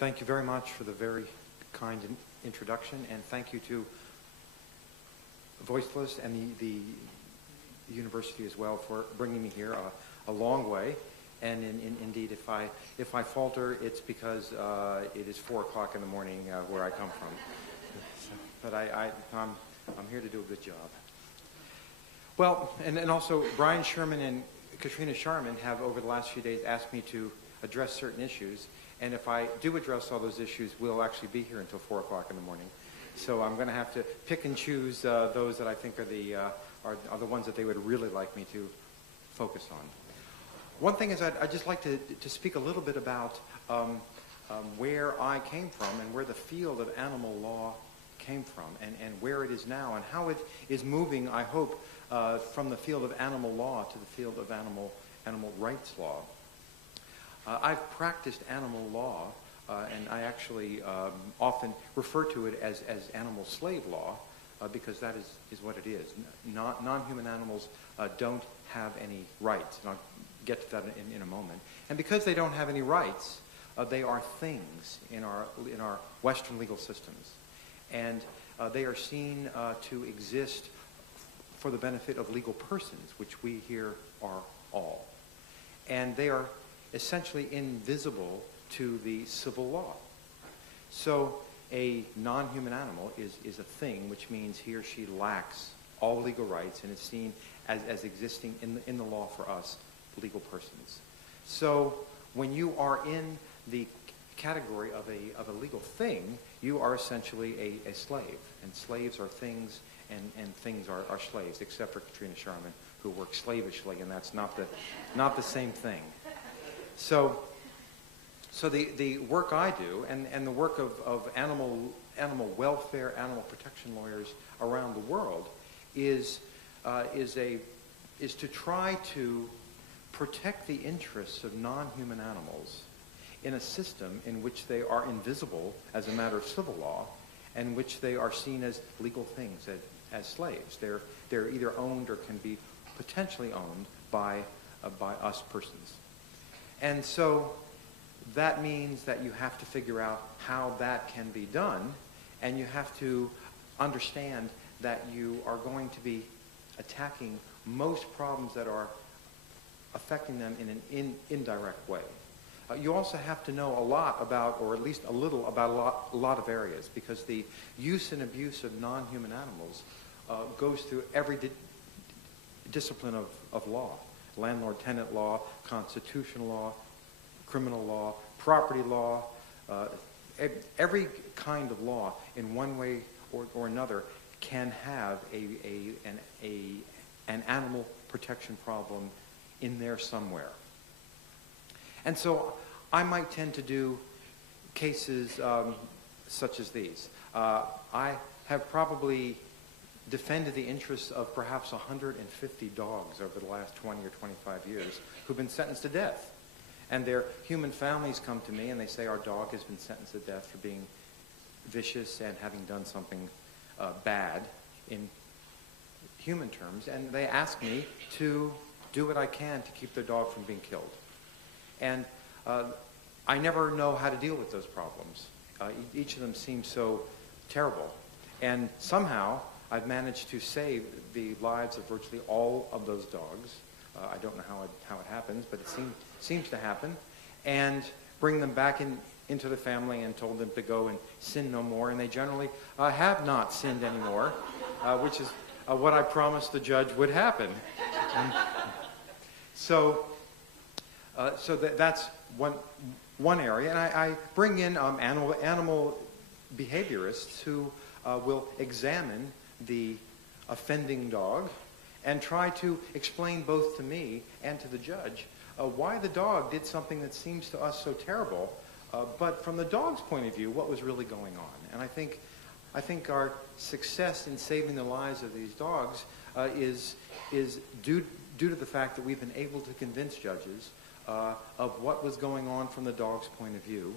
Thank you very much for the very kind introduction, and thank you to Voiceless and the university as well for bringing me here a long way. And indeed, if I falter, it's because it is 4 o'clock in the morning where I come from. So, but I'm here to do a good job. Well, and also Brian Sherman and Katrina Sharman have over the last few days asked me to address certain issues. And if I do address all those issues, we'll actually be here until 4 o'clock in the morning. So I'm going to have to pick and choose those that I think are the ones that they would really like me to focus on. One thing is I'd just like to speak a little bit about where I came from and where the field of animal law came from and where it is now and how it is moving, I hope, from the field of animal law to the field of animal rights law. I've practiced animal law, and I actually often refer to it as animal slave law, because that is what it is. Non-human animals don't have any rights, and I'll get to that in a moment. And because they don't have any rights, they are things in our Western legal systems. And they are seen to exist for the benefit of legal persons, which we here are all. And they are essentially invisible to the civil law. So a non-human animal is a thing, which means he or she lacks all legal rights and is seen as existing in the law for us, legal persons. So when you are in the category of a legal thing, you are essentially a slave. And slaves are things, and things are slaves, except for Katrina Sharman, who works slavishly, and that's not the same thing. So the work I do and the work of animal welfare, animal protection lawyers around the world is to try to protect the interests of non-human animals in a system in which they are invisible as a matter of civil law, and in which they are seen as legal things, as slaves. They're either owned or can be potentially owned by us persons. And so that means that you have to figure out how that can be done, and you have to understand that you are going to be attacking most problems that are affecting them in an indirect way. You also have to know a lot about, or at least a little about a lot of areas, because the use and abuse of non-human animals goes through every discipline of law. Landlord-tenant law, constitutional law, criminal law, property law, every kind of law in one way or another can have an animal protection problem in there somewhere. And so I might tend to do cases such as these. I have probably defended the interests of perhaps 150 dogs over the last 20 or 25 years who've been sentenced to death. And their human families come to me and they say, our dog has been sentenced to death for being vicious and having done something bad in human terms. And they ask me to do what I can to keep their dog from being killed. And I never know how to deal with those problems. Each of them seems so terrible. And somehow I've managed to save the lives of virtually all of those dogs. I don't know how it happens, but it seems to happen. And bring them back into the family and told them to go and sin no more. And they generally have not sinned anymore, which is what I promised the judge would happen. So that's one area. And I bring in animal behaviorists who will examine the offending dog and try to explain both to me and to the judge why the dog did something that seems to us so terrible, but from the dog's point of view, what was really going on. And I think our success in saving the lives of these dogs is due to the fact that we've been able to convince judges of what was going on from the dog's point of view,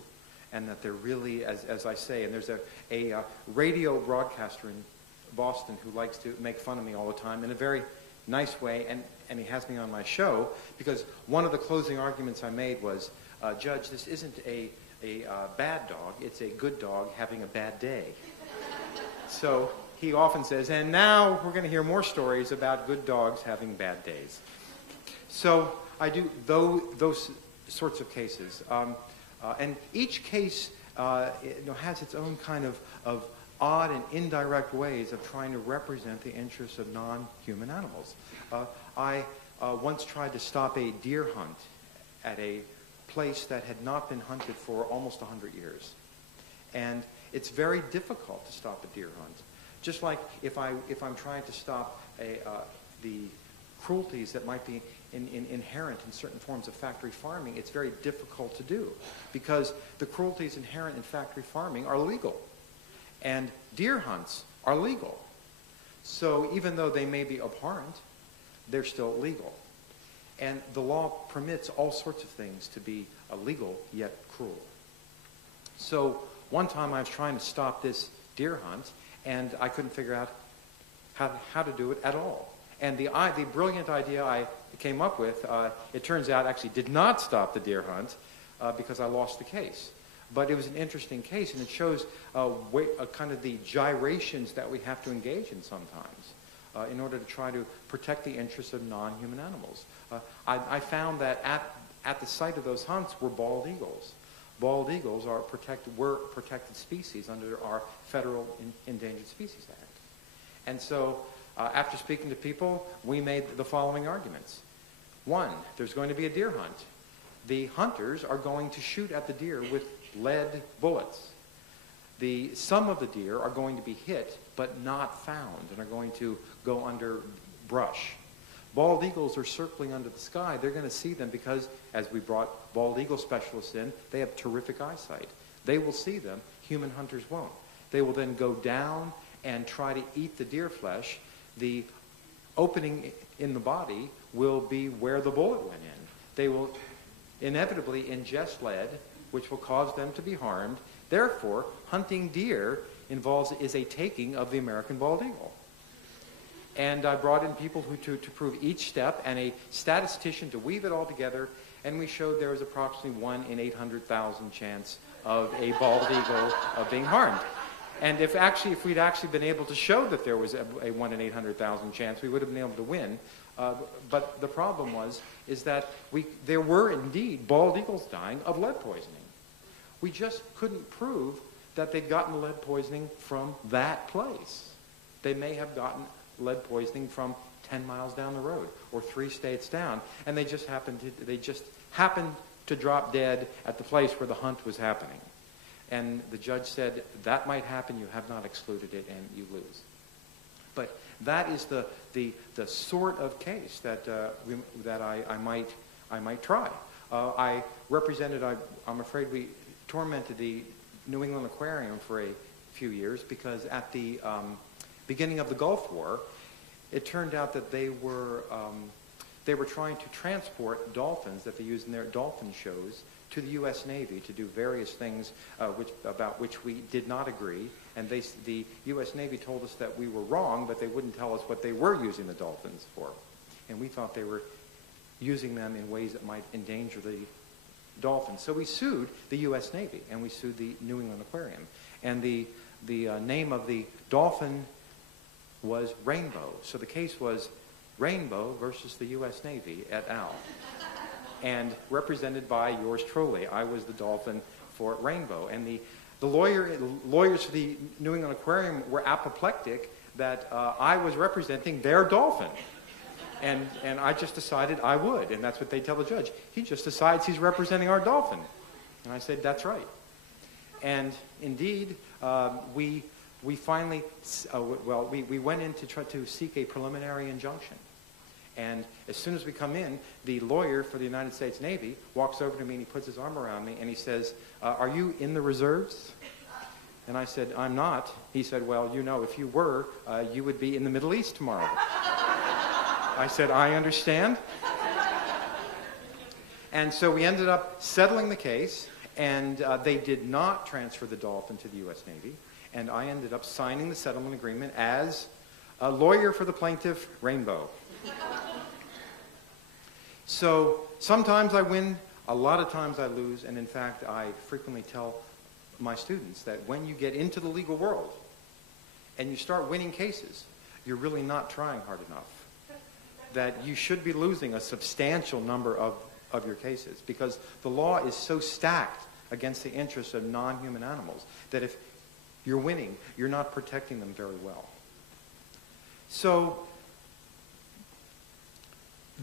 and that they're really, as I say, and there's a radio broadcaster in Boston who likes to make fun of me all the time in a very nice way, and he has me on my show because one of the closing arguments I made was, Judge, this isn't a a bad dog. It's a good dog having a bad day. So he often says, and now we're going to hear more stories about good dogs having bad days. So I do those sorts of cases. And each case has its own kind of odd and indirect ways of trying to represent the interests of non-human animals. I once tried to stop a deer hunt at a place that had not been hunted for almost 100 years. And it's very difficult to stop a deer hunt. Just like if I'm trying to stop the cruelties that might be inherent in certain forms of factory farming, it's very difficult to do because the cruelties inherent in factory farming are legal. And deer hunts are legal. So even though they may be abhorrent, they're still legal. And the law permits all sorts of things to be illegal yet cruel. So one time I was trying to stop this deer hunt, and I couldn't figure out how to do it at all. And the brilliant idea I came up with, it turns out actually did not stop the deer hunt because I lost the case. But it was an interesting case, and it shows kind of the gyrations that we have to engage in sometimes in order to try to protect the interests of non-human animals. I found that at the site of those hunts were bald eagles. Bald eagles were protected species under our Federal Endangered Species Act. And so after speaking to people, we made the following arguments. One, there's going to be a deer hunt. The hunters are going to shoot at the deer with lead bullets. Some of the deer are going to be hit but not found and are going to go under brush. Bald eagles are circling under the sky. They're going to see them because, as we brought bald eagle specialists in, they have terrific eyesight. They will see them. Human hunters won't. They will then go down and try to eat the deer flesh. The opening in the body will be where the bullet went in. They will inevitably ingest lead, which will cause them to be harmed. Therefore, hunting deer is a taking of the American bald eagle. And I brought in people to prove each step and a statistician to weave it all together, and we showed there was approximately 1 in 800,000 chance of a bald eagle being harmed. And if we'd actually been able to show that there was a 1 in 800,000 chance, we would have been able to win. But the problem is that there were indeed bald eagles dying of lead poisoning. We just couldn't prove that they'd gotten lead poisoning from that place. They may have gotten lead poisoning from 10 miles down the road or 3 states down, and they just happened to drop dead at the place where the hunt was happening. And the judge said, that might happen, you have not excluded it, and you lose. But that is the sort of case that I might try. I represented, I'm afraid we tormented the New England Aquarium for a few years because at the beginning of the Gulf War, it turned out that they were trying to transport dolphins that they use in their dolphin shows to the U.S. Navy to do various things about which we did not agree. And the U.S. Navy told us that we were wrong, but they wouldn't tell us what they were using the dolphins for. And we thought they were using them in ways that might endanger the dolphins. So we sued the U.S. Navy, and we sued the New England Aquarium. And the name of the dolphin was Rainbow. So the case was Rainbow versus the U.S. Navy et al. And represented by yours truly. I was the dolphin for Rainbow. And the lawyers for the New England Aquarium were apoplectic that I was representing their dolphin. And I just decided I would. And that's what they tell the judge. He just decides he's representing our dolphin. And I said, that's right. And indeed, we finally, we went in to try to seek a preliminary injunction. And as soon as we come in, the lawyer for the United States Navy walks over to me and he puts his arm around me and he says, are you in the reserves? And I said, I'm not. He said, well, you know, if you were, you would be in the Middle East tomorrow. I said, I understand. And so we ended up settling the case, and they did not transfer the dolphin to the U.S. Navy. And I ended up signing the settlement agreement as a lawyer for the plaintiff, Rainbow. So sometimes I win A lot of times I lose, and in fact, I frequently tell my students that when you get into the legal world and you start winning cases, you're really not trying hard enough. That you should be losing a substantial number of your cases, because the law is so stacked against the interests of non-human animals that if you're winning, you're not protecting them very well. So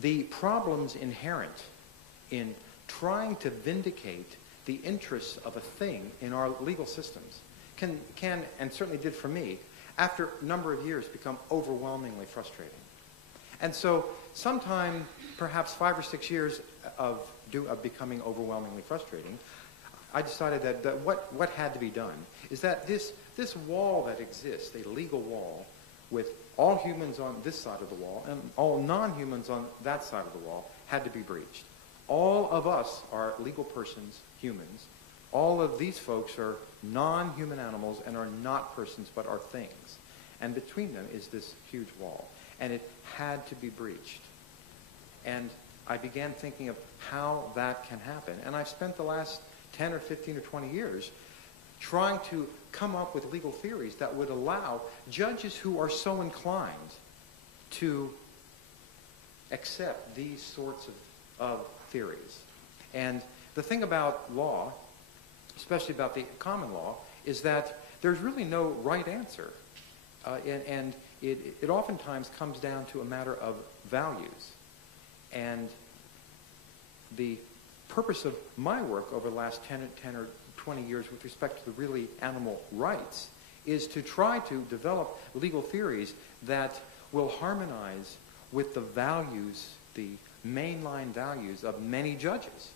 the problems inherent in trying to vindicate the interests of a thing in our legal systems can, and certainly did for me, after a number of years, become overwhelmingly frustrating. And so sometime, perhaps 5 or 6 years of becoming overwhelmingly frustrating, I decided that what had to be done is that this wall that exists, a legal wall, with all humans on this side of the wall and all non-humans on that side of the wall, had to be breached. All of us are legal persons, humans. All of these folks are non-human animals and are not persons but are things. And between them is this huge wall. And it had to be breached. And I began thinking of how that can happen. And I've spent the last 10 or 15 or 20 years trying to come up with legal theories that would allow judges who are so inclined to accept these sorts of theories. And the thing about law, especially about the common law, is that there's really no right answer. And it oftentimes comes down to a matter of values. And the purpose of my work over the last 10 or 20 years with respect to the really animal rights is to try to develop legal theories that will harmonize with the values, the mainline values of many judges,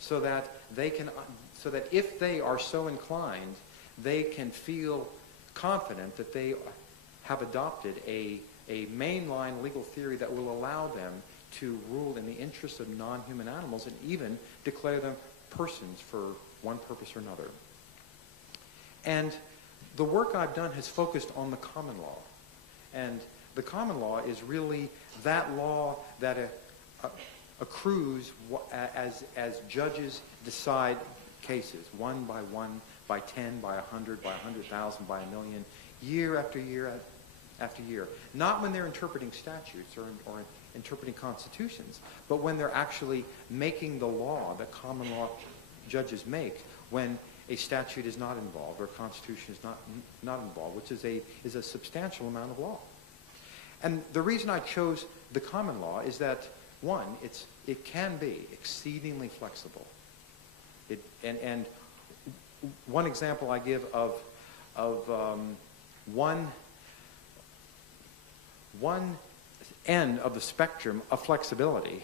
so that if they are so inclined, they can feel confident that they have adopted a mainline legal theory that will allow them to rule in the interests of non-human animals and even declare them persons for one purpose or another. And the work I've done has focused on the common law. And the common law is really that law that accrues as judges decide cases, one, by 10, by 100, by 100,000, by 1,000,000, year after year after year. Not when they're interpreting statutes or interpreting constitutions, but when they're actually making the law that common law judges make when a statute is not involved or a constitution is not involved, which is a substantial amount of law. And the reason I chose the common law is that, one, it can be exceedingly flexible. And one example I give of one end of the spectrum of flexibility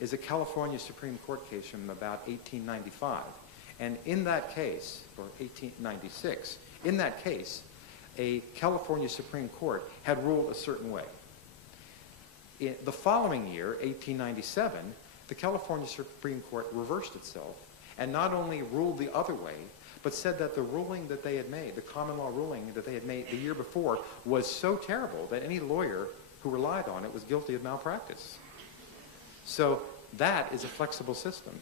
is a California Supreme Court case from about 1895. And in that case, or 1896, in that case, a California Supreme Court had ruled a certain way. In the following year, 1897, the California Supreme Court reversed itself and not only ruled the other way, but said that the ruling that they had made, the common law ruling that they had made the year before, was so terrible that any lawyer who relied on it was guilty of malpractice. So that is a flexible system.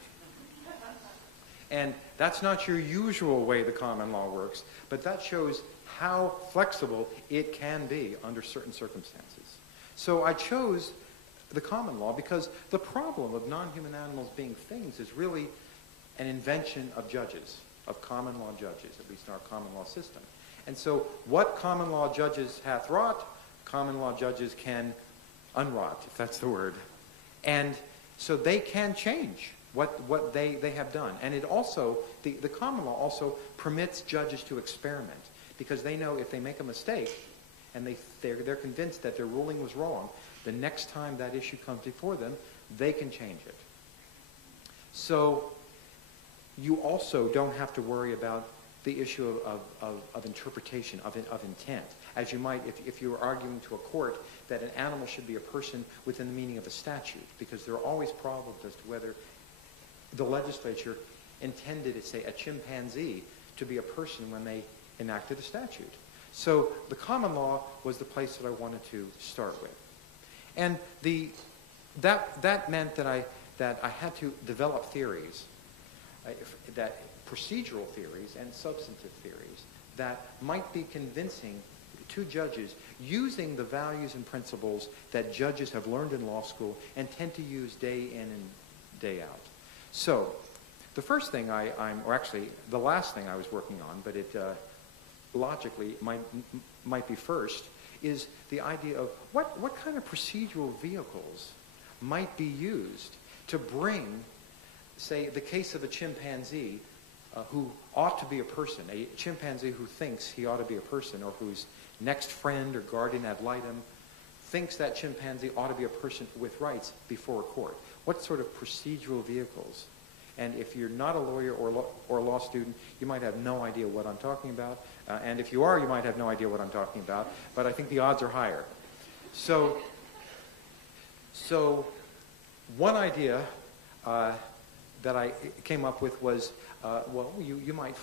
And that's not your usual way the common law works, but that shows how flexible it can be under certain circumstances. So I chose the common law because the problem of non-human animals being things is really an invention of judges, of common law judges, at least in our common law system. And so what common law judges hath wrought, common law judges can unwrought, if that's the word. And so they can change what they have done. And it also, the common law also permits judges to experiment, because they know if they make a mistake and they're convinced that their ruling was wrong, the next time that issue comes before them, they can change it. So you also don't have to worry about the issue of interpretation, of intent, as you might if you were arguing to a court that an animal should be a person within the meaning of a statute, because there are always problems as to whether the legislature intended, say, a chimpanzee to be a person when they enacted a statute. So the common law was the place that I wanted to start with. And that meant that I that I had to develop theories, that procedural theories and substantive theories that might be convincing to judges using the values and principles that judges have learned in law school and tend to use day in and day out. So the first thing or actually the last thing I was working on, but it logically might be first, is the idea of what kind of procedural vehicles might be used to bring, say, the case of a chimpanzee who ought to be a person, a chimpanzee who thinks he ought to be a person, or whose next friend or guardian ad litem thinks that chimpanzee ought to be a person with rights before a court. What sort of procedural vehicles? And if you're not a lawyer or a law student, you might have no idea what I'm talking about. And if you are, you might have no idea what I'm talking about. But I think the odds are higher. So one idea that I came up with was, well, you might,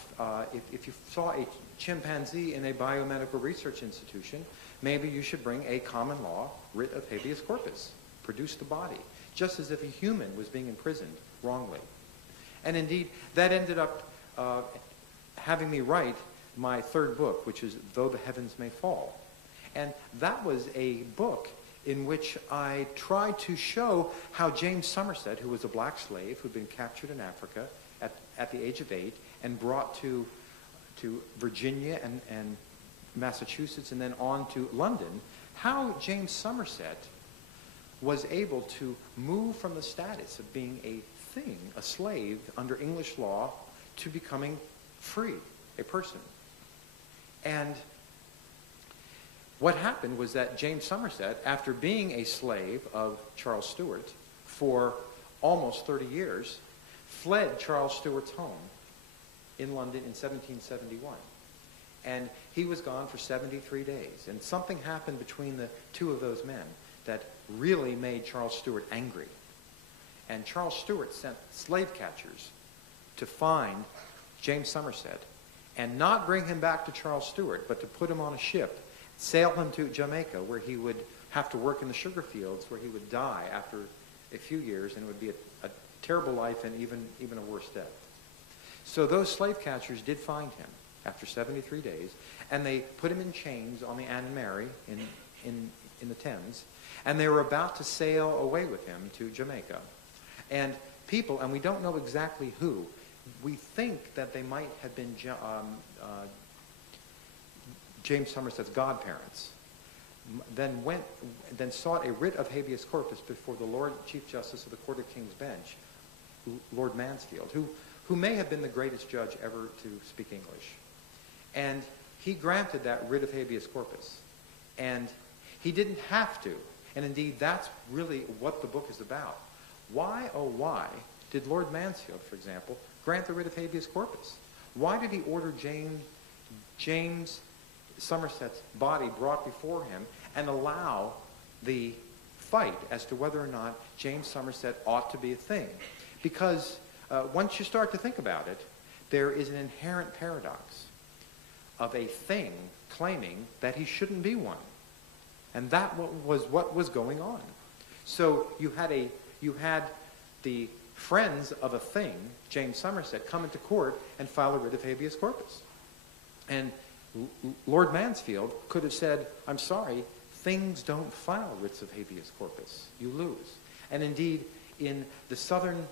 if you saw a chimpanzee in a biomedical research institution, maybe you should bring a common law writ of habeas corpus, produce the body, just as if a human was being imprisoned wrongly. And indeed, that ended up having me write my third book, which is Though the Heavens May Fall. And that was a book in which I tried to show how James Somerset, who was a black slave who'd been captured in Africa at the age of 8 and brought to Virginia and Massachusetts and then on to London, how James Somerset was able to move from the status of being a thing, a slave under English law, to becoming free, a person. And what happened was that James Somerset, after being a slave of Charles Stuart for almost 30 years, fled Charles Stuart's home in London in 1771. And he was gone for 73 days. And something happened between the two of those men that really made Charles Stuart angry. And Charles Stuart sent slave catchers to find James Somerset and not bring him back to Charles Stuart, but to put him on a ship, sail him to Jamaica, where he would have to work in the sugar fields, where he would die after a few years, and it would be a terrible life and even a worse death. So those slave catchers did find him after 73 days, and they put him in chains on the Anne and Mary in the Thames, and they were about to sail away with him to Jamaica. And people, and we don't know exactly who, we think that they might have been James Somerset's godparents, then sought a writ of habeas corpus before the Lord Chief Justice of the Court of King's Bench, Lord Mansfield, who may have been the greatest judge ever to speak English. And he granted that writ of habeas corpus. And he didn't have to. And indeed, that's really what the book is about. Why, oh why, did Lord Mansfield, for example, grant the writ of habeas corpus? Why did he order James Somerset's body brought before him and allow the fight as to whether or not James Somerset ought to be a thing? Because once you start to think about it, there is an inherent paradox of a thing claiming that he shouldn't be one. And that was what was going on. So you had the friends of a thing, James Somerset, come into court and file a writ of habeas corpus. And Lord Mansfield could have said, I'm sorry, things don't file writs of habeas corpus. You lose. And indeed, in the southern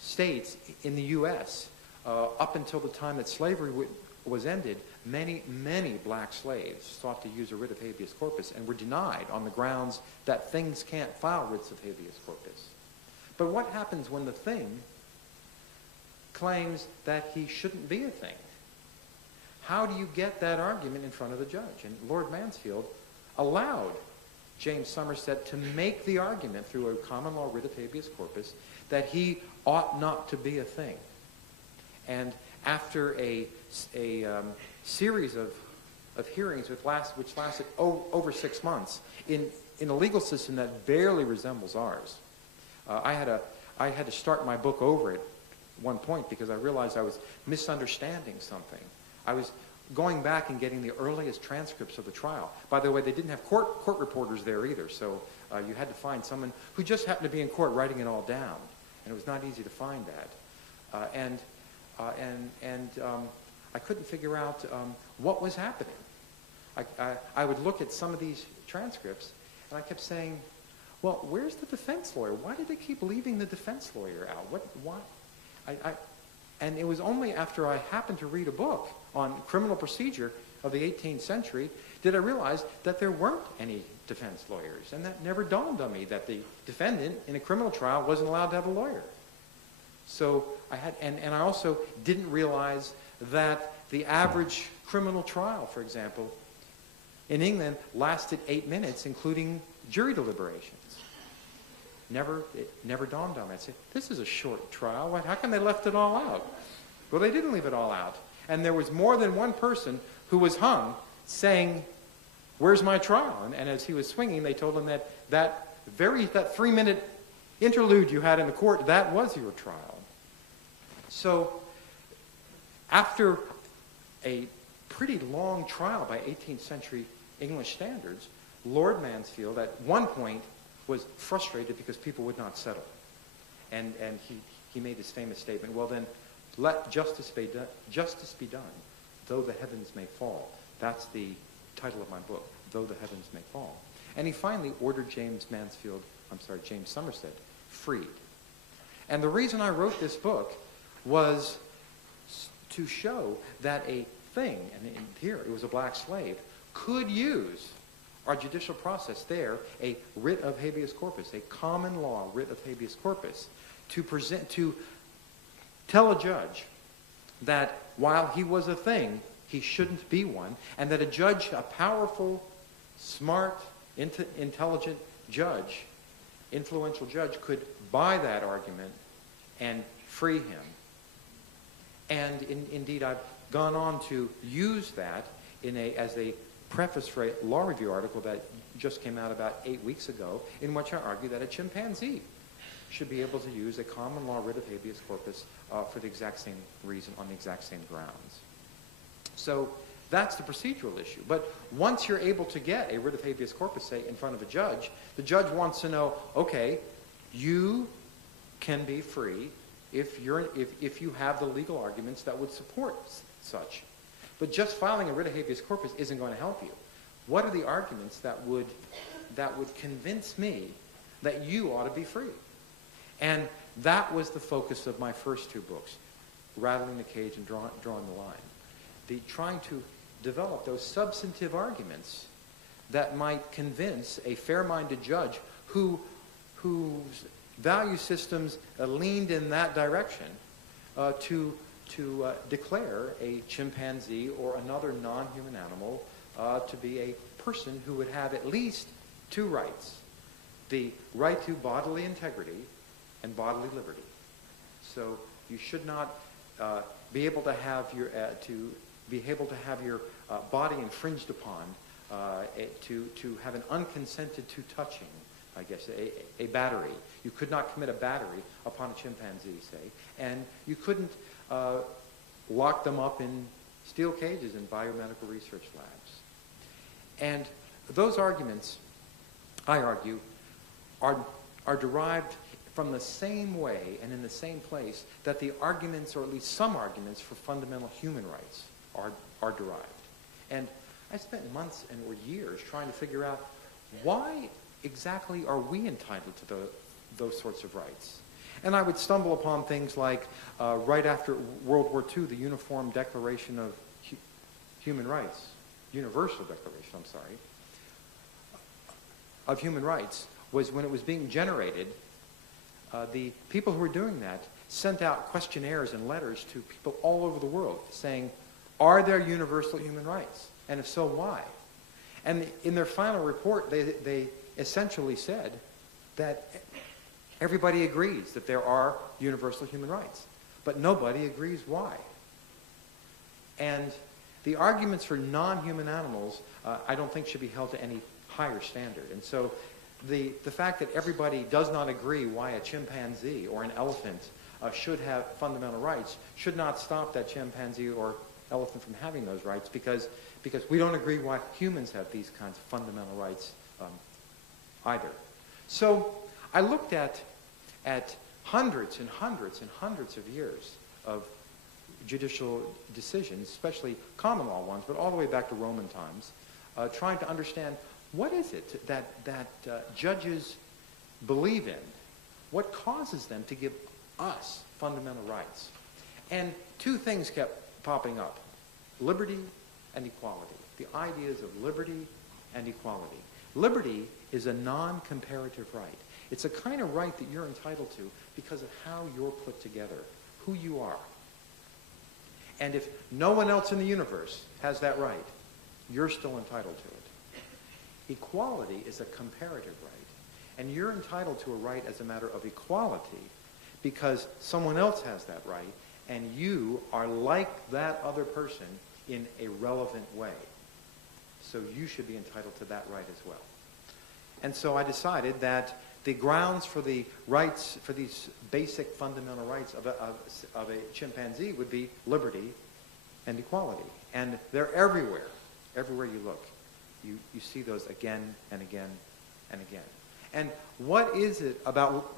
states in the U.S., up until the time that slavery was ended, many, many black slaves sought to use a writ of habeas corpus and were denied on the grounds that things can't file writs of habeas corpus. But what happens when the thing claims that he shouldn't be a thing? How do you get that argument in front of the judge? And Lord Mansfield allowed James Somerset to make the argument through a common law writ of habeas corpus that he ought not to be a thing. And after a series of hearings which lasted over 6 months in a legal system that barely resembles ours, I had to start my book over at one point because I realized I was misunderstanding something. I was going back and getting the earliest transcripts of the trial. By the way, they didn't have court reporters there either, so you had to find someone who just happened to be in court writing it all down. and it was not easy to find that. I couldn't figure out what was happening. I would look at some of these transcripts, and I kept saying, well, where's the defense lawyer? Why did they keep leaving the defense lawyer out? Why? And it was only after I happened to read a book on criminal procedure of the 18th century did I realize that there weren't any defense lawyers. And that never dawned on me that the defendant in a criminal trial wasn't allowed to have a lawyer. So I had, and I also didn't realize that the average criminal trial, for example, in England lasted 8 minutes, including jury deliberations. It never dawned on me. I'd say, this is a short trial. How come they left it all out? Well, they didn't leave it all out. And there was more than one person who was hung saying, where's my trial? And as he was swinging, they told him that 3-minute interlude you had in the court, that was your trial. So after a pretty long trial by 18th century English standards, Lord Mansfield at one point was frustrated because people would not settle. And he made this famous statement, well then, let justice be done, though the heavens may fall. That's the title of my book, Though the Heavens May Fall. And he finally ordered James Somerset freed. And the reason I wrote this book was to show that a thing, and here it was a black slave, could use our judicial process there, a writ of habeas corpus, a common law writ of habeas corpus, to tell a judge that while he was a thing, he shouldn't be one, and that a judge, a powerful, smart, intelligent judge, influential judge, could buy that argument and free him. And indeed, I've gone on to use that as a preface for a law review article that just came out about 8 weeks ago, in which I argue that a chimpanzee should be able to use a common law writ of habeas corpus for the exact same reason, on the exact same grounds. So that's the procedural issue. But once you're able to get a writ of habeas corpus, say, in front of a judge, the judge wants to know, okay, you can be free if you have the legal arguments that would support such. But just filing a writ of habeas corpus isn't going to help you. What are the arguments that would convince me that you ought to be free? And that was the focus of my first two books, Rattling the Cage and Drawing the Line. Trying to develop those substantive arguments that might convince a fair-minded judge whose value systems leaned in that direction to declare a chimpanzee or another non-human animal to be a person who would have at least two rights: the right to bodily integrity and bodily liberty. So you should not be able to have your body infringed upon, to have an unconsented to touching, I guess, a battery. You could not commit a battery upon a chimpanzee, say, and you couldn't lock them up in steel cages in biomedical research labs. And those arguments, I argue, are derived from the same way and in the same place that the arguments, or at least some arguments, for fundamental human rights are derived. And I spent months or years trying to figure out why exactly are we entitled to those sorts of rights. And I would stumble upon things like, right after World War II, the Uniform Declaration of Human Rights, Universal Declaration, I'm sorry, of Human Rights, was when it was being generated, the people who were doing that sent out questionnaires and letters to people all over the world saying, are there universal human rights? And if so, why? And in their final report, they essentially said that everybody agrees that there are universal human rights, but nobody agrees why. And the arguments for non-human animals, I don't think should be held to any higher standard. And so the fact that everybody does not agree why a chimpanzee or an elephant should have fundamental rights should not stop that chimpanzee or elephant from having those rights, because we don't agree why humans have these kinds of fundamental rights either. So I looked at hundreds and hundreds and hundreds of years of judicial decisions, especially common law ones, but all the way back to Roman times, trying to understand what is it that judges believe in, what causes them to give us fundamental rights. And two things kept popping up: liberty and equality. The ideas of liberty and equality. Liberty is a non-comparative right. It's a kind of right that you're entitled to because of how you're put together, who you are. And if no one else in the universe has that right, you're still entitled to it. Equality is a comparative right. And you're entitled to a right as a matter of equality because someone else has that right, and you are like that other person in a relevant way. So you should be entitled to that right as well. And so I decided that the grounds for the rights, for these basic fundamental rights of a chimpanzee would be liberty and equality. And they're everywhere. Everywhere you look. You see those again and again and again. And what is it about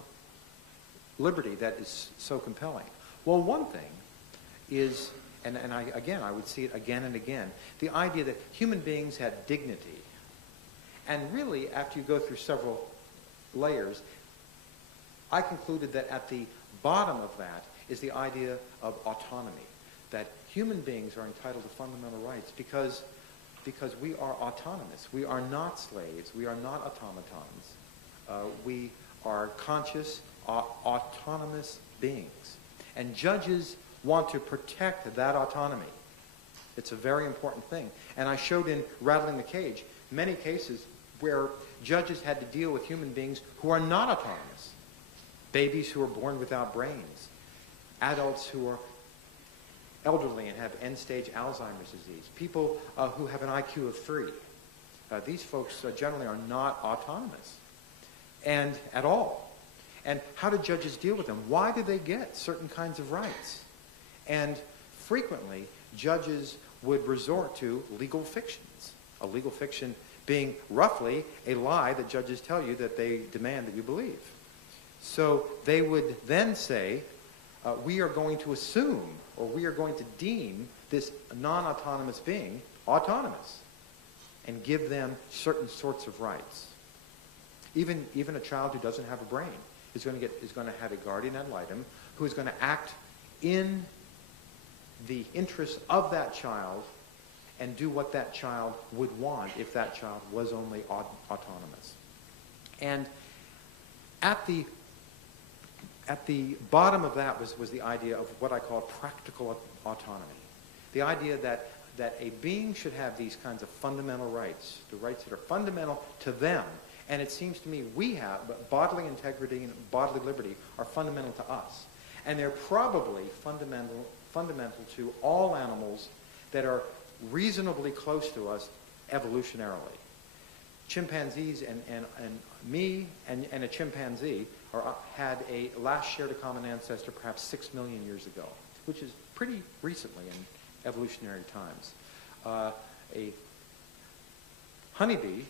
liberty that is so compelling? Well, one thing is, and I would see it again and again, the idea that human beings had dignity. And really, after you go through several layers, I concluded that at the bottom of that is the idea of autonomy, that human beings are entitled to fundamental rights because we are autonomous. We are not slaves. We are not automatons. We are conscious, autonomous beings. And judges want to protect that autonomy. It's a very important thing. And I showed in Rattling the Cage many cases where judges had to deal with human beings who are not autonomous. Babies who are born without brains. Adults who are elderly and have end-stage Alzheimer's disease. People who have an IQ of 3. These folks generally are not autonomous and at all. And how do judges deal with them? Why do they get certain kinds of rights? And frequently, judges would resort to legal fictions. A legal fiction being roughly a lie that judges tell you that they demand that you believe. So they would then say, we are going to assume, or we are going to deem this non-autonomous being autonomous and give them certain sorts of rights. Even a child who doesn't have a brain is going to have a guardian ad litem who is going to act in the interest of that child and do what that child would want if that child was only autonomous. And at the bottom of that was the idea of what I call practical autonomy. The idea that a being should have these kinds of fundamental rights, the rights that are fundamental to them. And it seems to me we have, but bodily integrity and bodily liberty are fundamental to us. And they're probably fundamental to all animals that are reasonably close to us evolutionarily. Chimpanzees and me and a chimpanzee had a last shared a common ancestor perhaps 6 million years ago, which is pretty recently in evolutionary times. A honeybee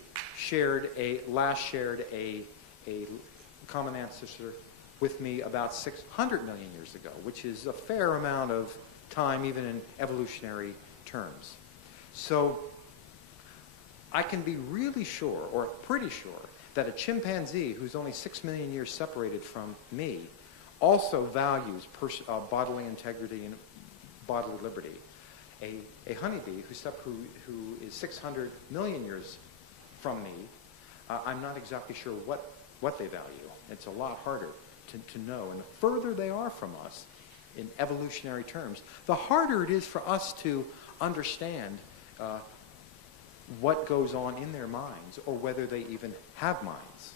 last shared a common ancestor with me about 600 million years ago, which is a fair amount of time even in evolutionary terms. So I can be really sure, or pretty sure, that a chimpanzee who's only 6 million years separated from me also values bodily integrity and bodily liberty. A honeybee who is 600 million years from me, I'm not exactly sure what they value. It's a lot harder to know. And the further they are from us in evolutionary terms, the harder it is for us to understand what goes on in their minds or whether they even have minds.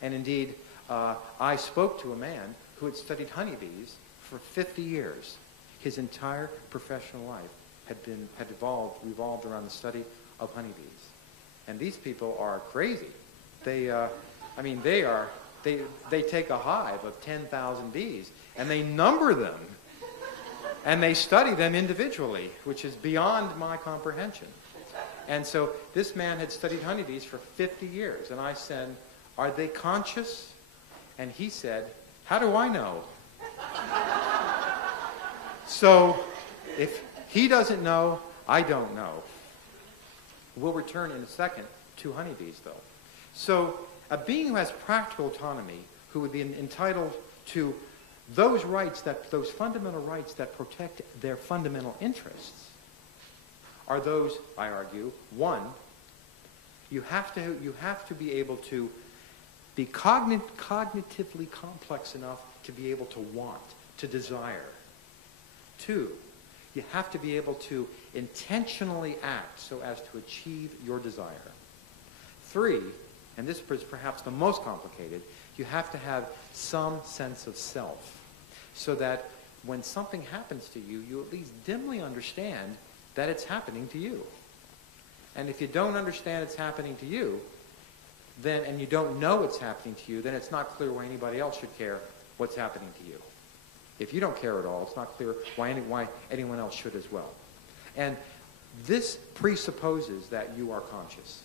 And indeed, I spoke to a man who had studied honeybees for 50 years. His entire professional life had revolved around the study of honeybees. And these people are crazy. They take a hive of 10,000 bees and they number them and they study them individually, which is beyond my comprehension. And so this man had studied honeybees for 50 years. And I said, are they conscious? And he said, How do I know? So, if he doesn't know, I don't know. We'll return in a second to honeybees, though. So, a being who has practical autonomy, who would be entitled to those rights, those fundamental rights that protect their fundamental interests, are those, I argue, one, you have to be able to be cognitively complex enough to be able to want, to desire. Two, you have to be able to intentionally act so as to achieve your desire. Three, and this is perhaps the most complicated, you have to have some sense of self, so that when something happens to you, you at least dimly understand that it's happening to you. And if you don't understand it's happening to you, then, and you don't know it's happening to you, then it's not clear why anybody else should care what's happening to you. If you don't care at all, it's not clear why anyone else should as well. And this presupposes that you are conscious.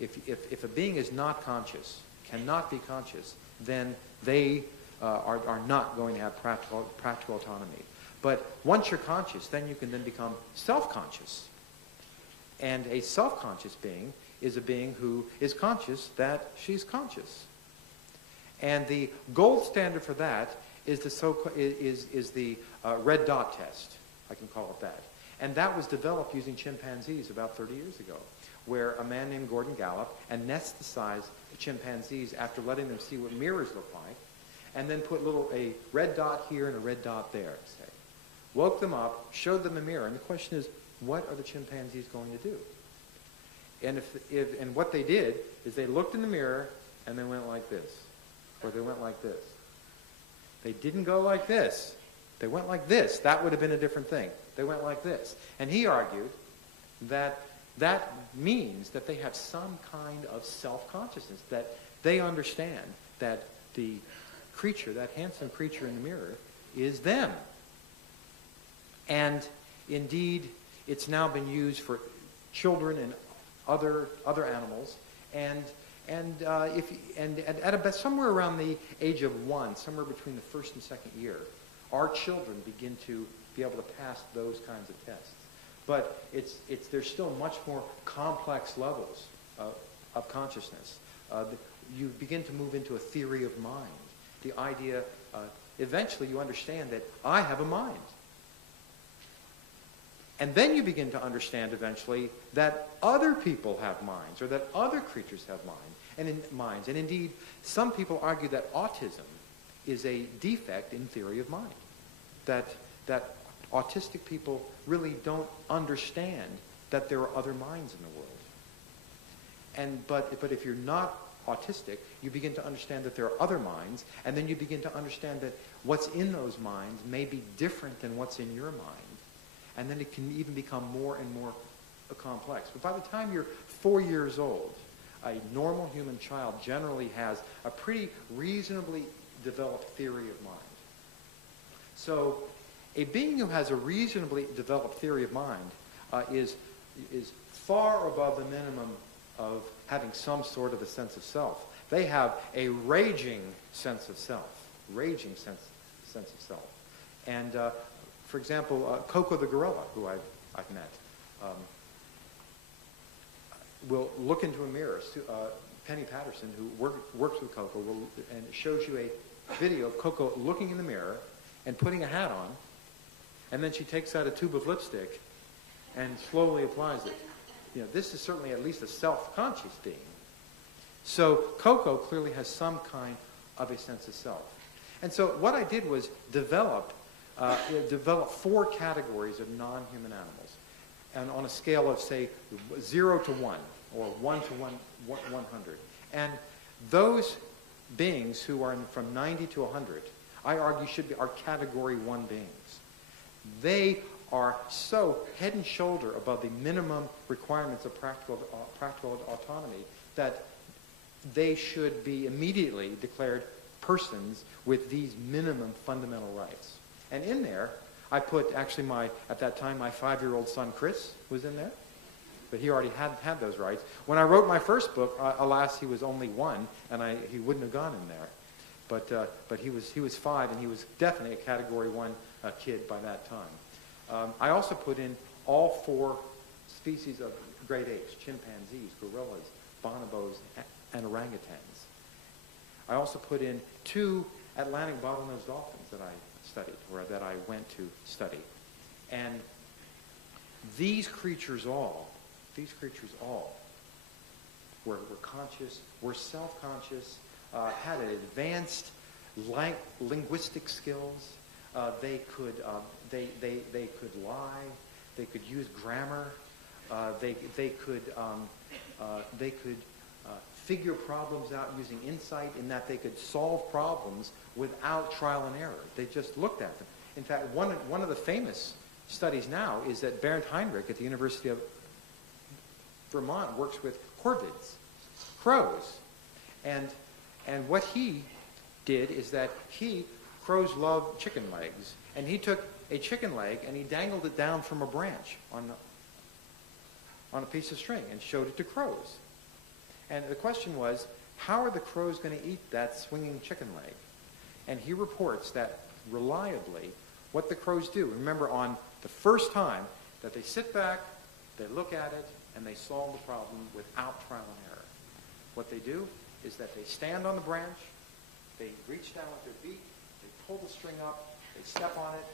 If a being is not conscious, cannot be conscious, then they are not going to have practical autonomy. But once you're conscious, then you can then become self-conscious. And a self-conscious being is a being who is conscious that she's conscious. And the gold standard for that is the red dot test. I can call it that. And that was developed using chimpanzees about 30 years ago, where a man named Gordon Gallup anesthetized chimpanzees after letting them see what mirrors look like, and then put a red dot here and a red dot there, say. Woke them up, showed them a mirror, and the question is, what are the chimpanzees going to do? And and what they did is they looked in the mirror and they went like this, or they went like this. They didn't go like this. They went like this. That would have been a different thing. They went like this. And he argued that that means that they have some kind of self-consciousness, that they understand that the creature, that handsome creature in the mirror, is them. And indeed, it's now been used for children and other animals, and at about somewhere around the age of 1, somewhere between the first and second year, our children begin to be able to pass those kinds of tests. But there's still much more complex levels of consciousness. You begin to move into a theory of mind. The idea, eventually you understand that I have a mind. And then you begin to understand eventually that other people have minds, or that other creatures have minds. And indeed, some people argue that autism is a defect in theory of mind. That autistic people really don't understand that there are other minds in the world. But if you're not autistic, you begin to understand that there are other minds, and then you begin to understand that what's in those minds may be different than what's in your mind. And then it can even become more and more complex. But by the time you're 4 years old, a normal human child generally has a pretty reasonably developed theory of mind. So a being who has a reasonably developed theory of mind is far above the minimum of having some sort of a sense of self. They have a raging sense of self. Raging sense of self. And for example, Coco the gorilla, who I've met, will look into a mirror. Penny Patterson, who works with Coco, and shows you a video of Coco looking in the mirror and putting a hat on, and then she takes out a tube of lipstick and slowly applies it. You know, this is certainly at least a self-conscious being. So Coco clearly has some kind of a sense of self. And so what I did was develop 4 categories of non-human animals, and on a scale of, say, 0 to 1, or 1 to 100. And those beings who are from 90 to 100, I argue, are Category 1 beings. They are so head and shoulder above the minimum requirements of practical autonomy that they should be immediately declared persons with these minimum fundamental rights. And in there, I put actually at that time, my 5-year-old son, Chris, was in there. But he already had those rights. When I wrote my first book, alas, he was only 1, and he wouldn't have gone in there. But he was 5, and he was definitely a Category 1 kid by that time. I also put in all 4 species of great apes: chimpanzees, gorillas, bonobos, and orangutans. I also put in 2 Atlantic bottlenose dolphins that I studied, or that I went to study. And these creatures all were conscious, were self-conscious, had advanced linguistic skills. They could lie. They could use grammar. They could figure problems out using insight, in that they could solve problems without trial and error. They just looked at them. In fact, one of the famous studies now is that Bernd Heinrich at the University of Vermont works with corvids, crows. And what he did is that crows love chicken legs, and he took a chicken leg and he dangled it down from a branch on a piece of string and showed it to crows. And the question was, how are the crows going to eat that swinging chicken leg? And he reports that reliably what the crows do. Remember, on the first time, that they sit back, they look at it, and they solve the problem without trial and error. What they do is that they stand on the branch, they reach down with their beak, they pull the string up, they step on it,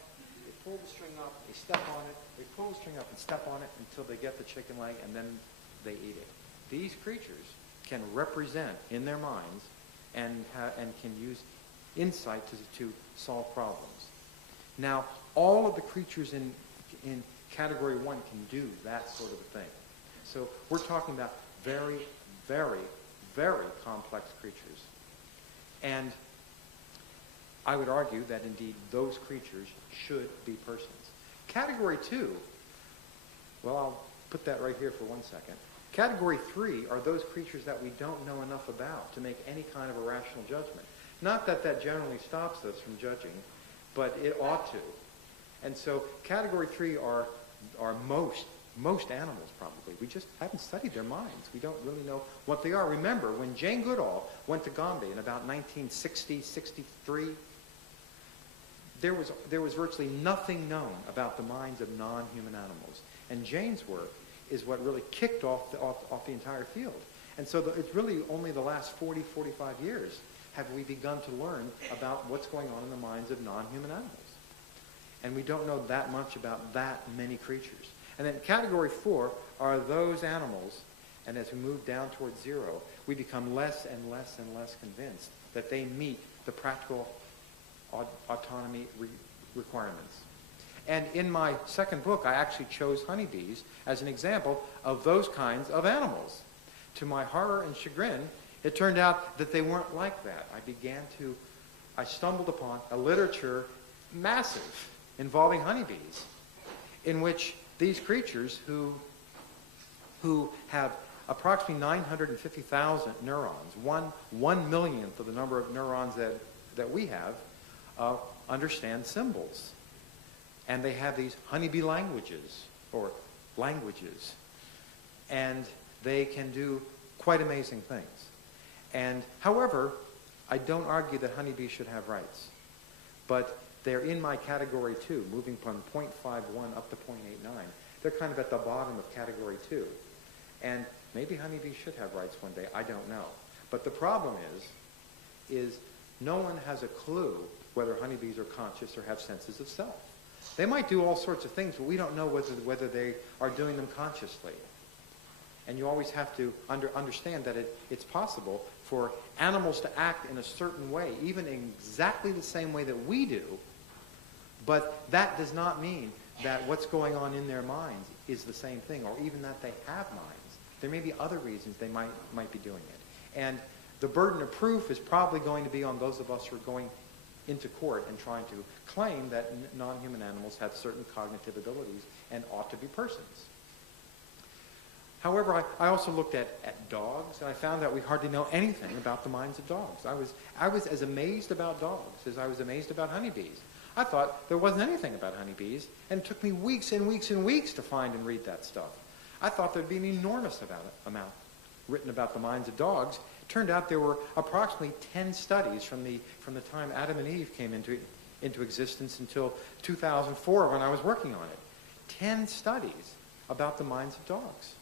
they pull the string up, they step on it, they pull the string up and step on it until they get the chicken leg, and then they eat it. These creatures can represent in their minds and can use insight to solve problems. Now, all of the creatures in Category 1 can do that sort of a thing. So we're talking about very, very, very complex creatures. And I would argue that indeed those creatures should be persons. Category 2, well, I'll put that right here for 1 second. Category 3 are those creatures that we don't know enough about to make any kind of a rational judgment. Not that that generally stops us from judging, but it ought to. And so Category 3 are most animals, probably. We just haven't studied their minds. We don't really know what they are. Remember, when Jane Goodall went to Gombe in about 1960, 63, there was virtually nothing known about the minds of non-human animals. And Jane's work is what really kicked off the entire field. And so it's really only the last 40, 45 years have we begun to learn about what's going on in the minds of non-human animals. And we don't know that much about that many creatures. And then Category 4 are those animals, and as we move down towards 0, we become less and less and less convinced that they meet the practical autonomy requirements. And in my second book, I actually chose honeybees as an example of those kinds of animals. To my horror and chagrin, it turned out that they weren't like that. I stumbled upon a literature massive involving honeybees, in which these creatures who have approximately 950,000 neurons, 1/1,000,000th of the number of neurons that we have, understand symbols. And they have these honeybee languages, and they can do quite amazing things. And however, I don't argue that honeybees should have rights, but they're in my Category 2, moving from 0.51 up to 0.89. They're kind of at the bottom of Category 2. And maybe honeybees should have rights one day, I don't know. But the problem is no one has a clue whether honeybees are conscious or have senses of self. They might do all sorts of things, but we don't know whether they are doing them consciously. And you always have to understand that it's possible for animals to act in a certain way, even in exactly the same way that we do, but that does not mean that what's going on in their minds is the same thing, or even that they have minds. There may be other reasons they might be doing it. And the burden of proof is probably going to be on those of us who are going into court and trying to claim that non-human animals have certain cognitive abilities and ought to be persons. However, I also looked at dogs, and I found that we hardly know anything about the minds of dogs. I was as amazed about dogs as I was amazed about honeybees. I thought there wasn't anything about honeybees, and it took me weeks and weeks and weeks to find and read that stuff. I thought there'd be an enormous amount written about the minds of dogs. It turned out there were approximately 10 studies from the time Adam and Eve came into existence until 2004 when I was working on it. 10 studies about the minds of dogs.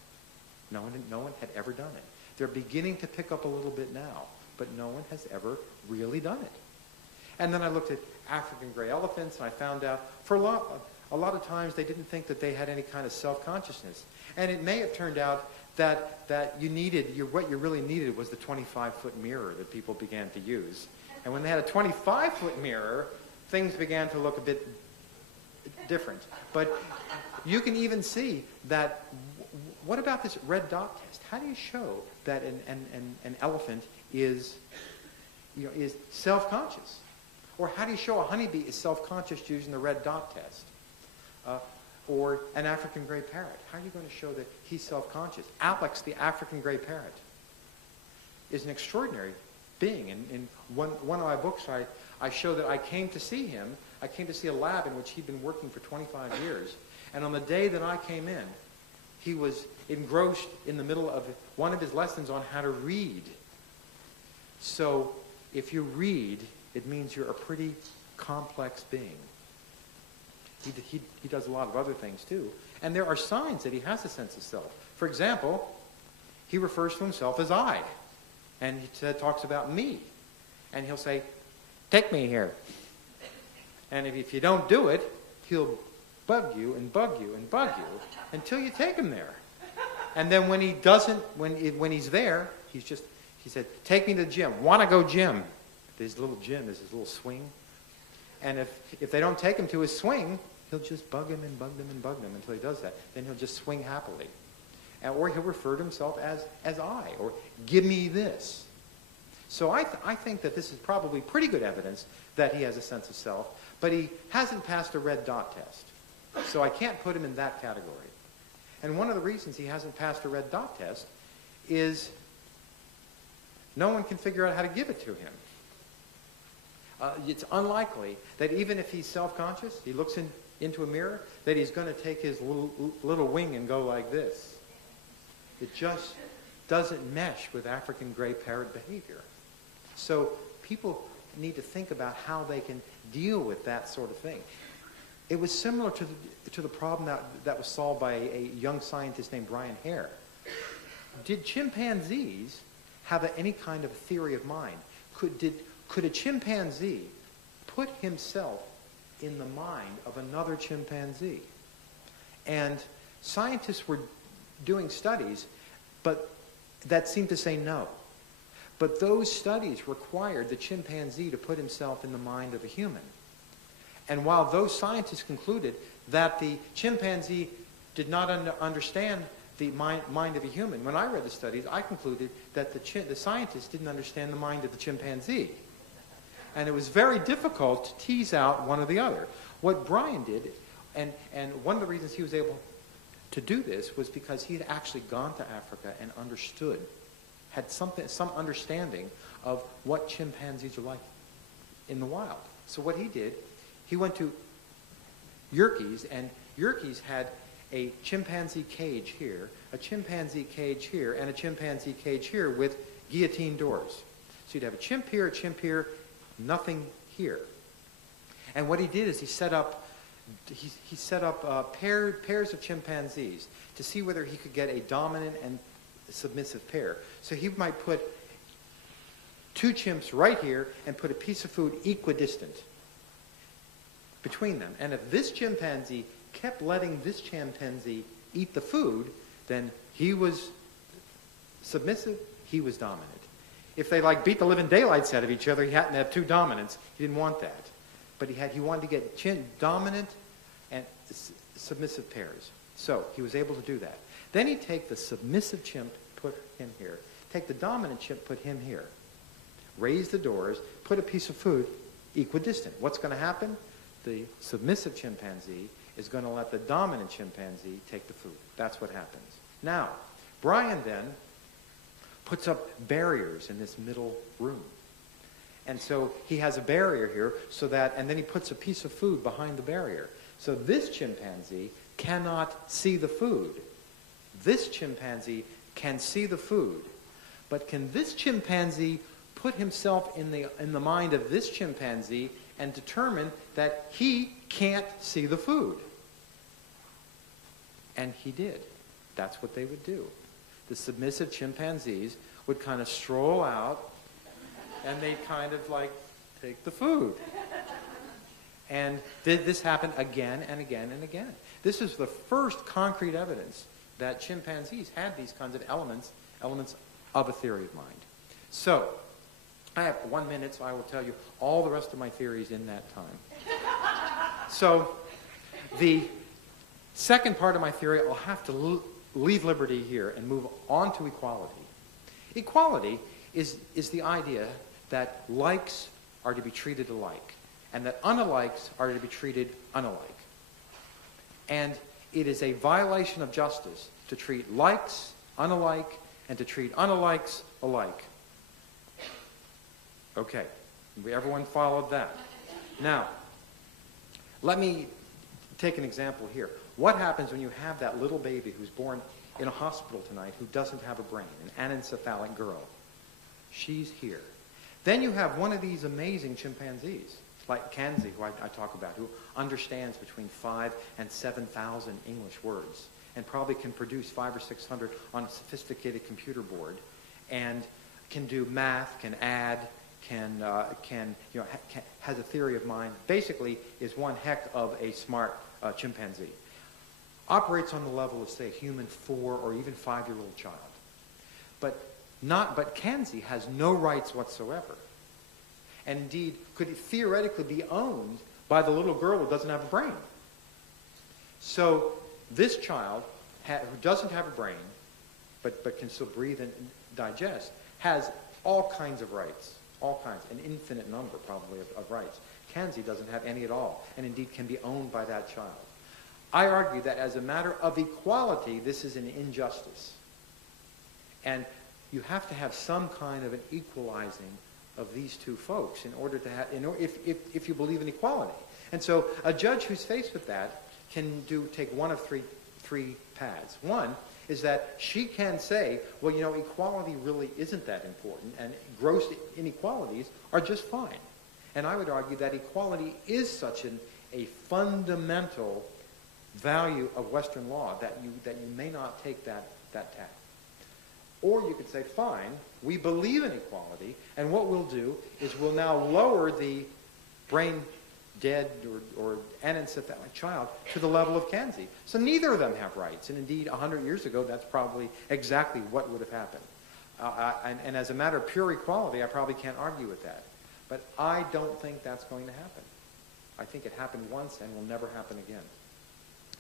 No one had ever done it. They're beginning to pick up a little bit now, but no one has ever really done it. And then I looked at African gray elephants, and I found out for a lot of times they didn't think that they had any kind of self-consciousness. And it may have turned out that what you really needed was the 25-foot mirror that people began to use. And when they had a 25-foot mirror, things began to look a bit different. But you can even see that, what about this red dot test? How do you show that an elephant is self-conscious? Or how do you show a honeybee is self-conscious using the red dot test? Or an African gray parrot. How are you going to show that he's self-conscious? Alex, the African gray parrot, is an extraordinary being. In one of my books, I show that I came to see him. I came to see a lab in which he'd been working for 25 years. And on the day that I came in, he was engrossed in the middle of one of his lessons on how to read. So if you read, it means you're a pretty complex being. He does a lot of other things too. And there are signs that he has a sense of self. For example, he refers to himself as I. And he talks about me. And he'll say, take me here. And if you don't do it, he'll bug you and bug you and bug you until you take him there. And then when he doesn't, when he's there, he said, take me to the gym. Want to go gym? There's a little gym, there's his little swing. And if they don't take him to his swing, he'll just bug him and bug them and bug them until he does that. Then he'll just swing happily. Or he'll refer to himself as I, or give me this. So I think that this is probably pretty good evidence that he has a sense of self, but he hasn't passed a red dot test. So I can't put him in that category. And one of the reasons he hasn't passed a red dot test is no one can figure out how to give it to him. It's unlikely that even if he's self-conscious, he looks into a mirror, that he's going to take his little wing and go like this. It just doesn't mesh with African gray parrot behavior. So people need to think about how they can deal with that sort of thing. It was similar to the problem that was solved by a young scientist named Brian Hare. Did chimpanzees have any kind of theory of mind? Could a chimpanzee put himself in the mind of another chimpanzee? And scientists were doing studies, but that seemed to say no. But those studies required the chimpanzee to put himself in the mind of a human. And while those scientists concluded that the chimpanzee did not understand the mind of a human, when I read the studies, I concluded that the scientists didn't understand the mind of the chimpanzee. And it was very difficult to tease out one or the other. What Brian did, and one of the reasons he was able to do this was because he had actually gone to Africa and understood, had some understanding of what chimpanzees are like in the wild. So what he did, he went to Yerkes, and Yerkes had a chimpanzee cage here, a chimpanzee cage here, and a chimpanzee cage here with guillotine doors. So you'd have a chimp here, nothing here. And what he did is he set up pairs of chimpanzees to see whether he could get a dominant and submissive pair. So he might put two chimps right here and put a piece of food equidistant between them. And if this chimpanzee kept letting this chimpanzee eat the food, then he was submissive, he was dominant. If they beat the living daylights out of each other, he happened to have two dominants. He didn't want that. But he wanted to get dominant and submissive pairs. So he was able to do that. Then he'd take the submissive chimp, put him here. Take the dominant chimp, put him here. Raise the doors, put a piece of food equidistant. What's going to happen? The submissive chimpanzee is going to let the dominant chimpanzee take the food. That's what happens. Now, Brian then puts up barriers in this middle room. And so he has a barrier here so that, and then he puts a piece of food behind the barrier. So this chimpanzee cannot see the food. This chimpanzee can see the food. but can this chimpanzee put himself in the mind of this chimpanzee and determine that he can't see the food? And he did. That's what they would do. The submissive chimpanzees would kind of stroll out, and they'd kind of like take the food. And this happened again and again and again. This is the first concrete evidence that chimpanzees had these kinds of elements of a theory of mind. So, I have 1 minute, so I will tell you all the rest of my theories in that time. So, the second part of my theory, I'll have to leave liberty here and move on to equality. Equality is the idea that likes are to be treated alike, and that unalikes are to be treated unalike. And it is a violation of justice to treat likes unalike and to treat unalikes alike. Okay, everyone followed that. Now, let me take an example here. What happens when you have that little baby who's born in a hospital tonight who doesn't have a brain, an anencephalic girl? She's here. Then you have one of these amazing chimpanzees, like Kanzi, who I talk about, who understands between 5,000 and 7,000 English words, and probably can produce 500 or 600 on a sophisticated computer board, and can do math, can add, has a theory of mind. Basically, is one heck of a smart chimpanzee. Operates on the level of, say, a human 4 or even 5-year-old child, but Kanzi has no rights whatsoever, and indeed could theoretically be owned by the little girl who doesn't have a brain. So this child, who doesn't have a brain, but can still breathe and digest, has all kinds of rights, all kinds, an infinite number probably of rights. Kanzi doesn't have any at all, and indeed can be owned by that child. I argue that as a matter of equality, this is an injustice. And you have to have some kind of an equalizing of these two folks in order to have, if you believe in equality. And so a judge who's faced with that can take one of three paths. One is that she can say, well, equality really isn't that important, and gross inequalities are just fine. And I would argue that equality is such a fundamental value of Western law that you may not take that tack. Or you could say, fine, we believe in equality, and what we'll do is we'll now lower the brain dead or anencephalic child to the level of Kanzi. So neither of them have rights, and indeed 100 years ago that's probably exactly what would have happened. And as a matter of pure equality, I probably can't argue with that. But I don't think that's going to happen. I think it happened once and will never happen again.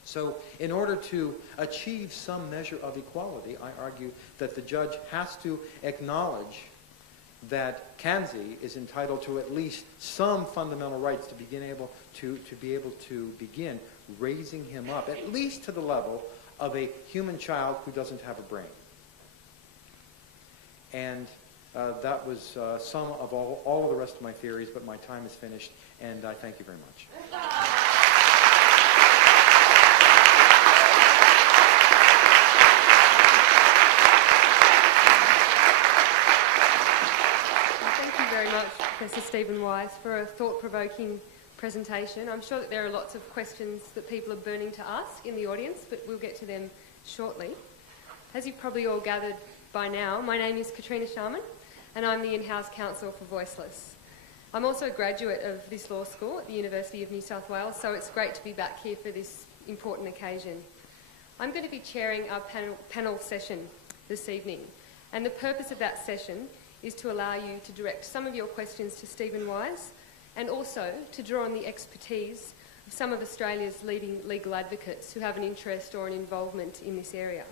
So in order to achieve some measure of equality, I argue that the judge has to acknowledge that Kanzi is entitled to at least some fundamental rights to be able to begin raising him up, at least to the level of a human child who doesn't have a brain. And that was some of all of the rest of my theories, but my time is finished, and I thank you very much. Very much, Professor Stephen Wise, for a thought-provoking presentation. I'm sure that there are lots of questions that people are burning to ask in the audience, but we'll get to them shortly. As you've probably all gathered by now, my name is Katrina Sharman, and I'm the in-house counsel for Voiceless. I'm also a graduate of this law school at the University of New South Wales, so it's great to be back here for this important occasion. I'm going to be chairing our panel session this evening, and the purpose of that session is to allow you to direct some of your questions to Stephen Wise, and also to draw on the expertise of some of Australia's leading legal advocates who have an interest or an involvement in this area.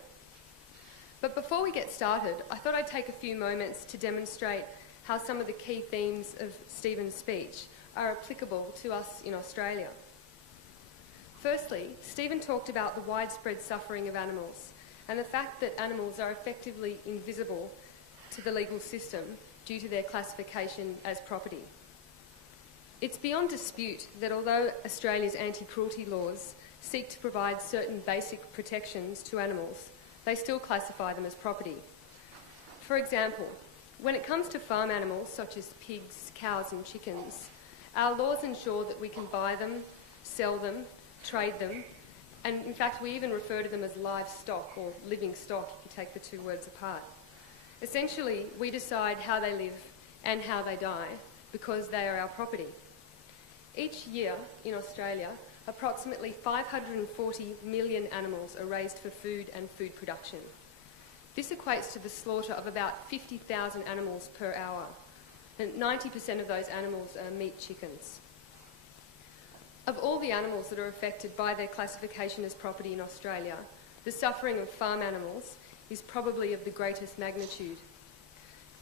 But before we get started, I thought I'd take a few moments to demonstrate how some of the key themes of Stephen's speech are applicable to us in Australia. Firstly, Stephen talked about the widespread suffering of animals and the fact that animals are effectively invisible to the legal system due to their classification as property. It's beyond dispute that although Australia's anti-cruelty laws seek to provide certain basic protections to animals, they still classify them as property. For example, when it comes to farm animals such as pigs, cows and chickens, our laws ensure that we can buy them, sell them, trade them, and in fact we even refer to them as livestock or living stock if you take the two words apart. Essentially, we decide how they live and how they die because they are our property. Each year in Australia, approximately 540 million animals are raised for food and food production. This equates to the slaughter of about 50,000 animals per hour, and 90% of those animals are meat chickens. Of all the animals that are affected by their classification as property in Australia, the suffering of farm animals is probably of the greatest magnitude.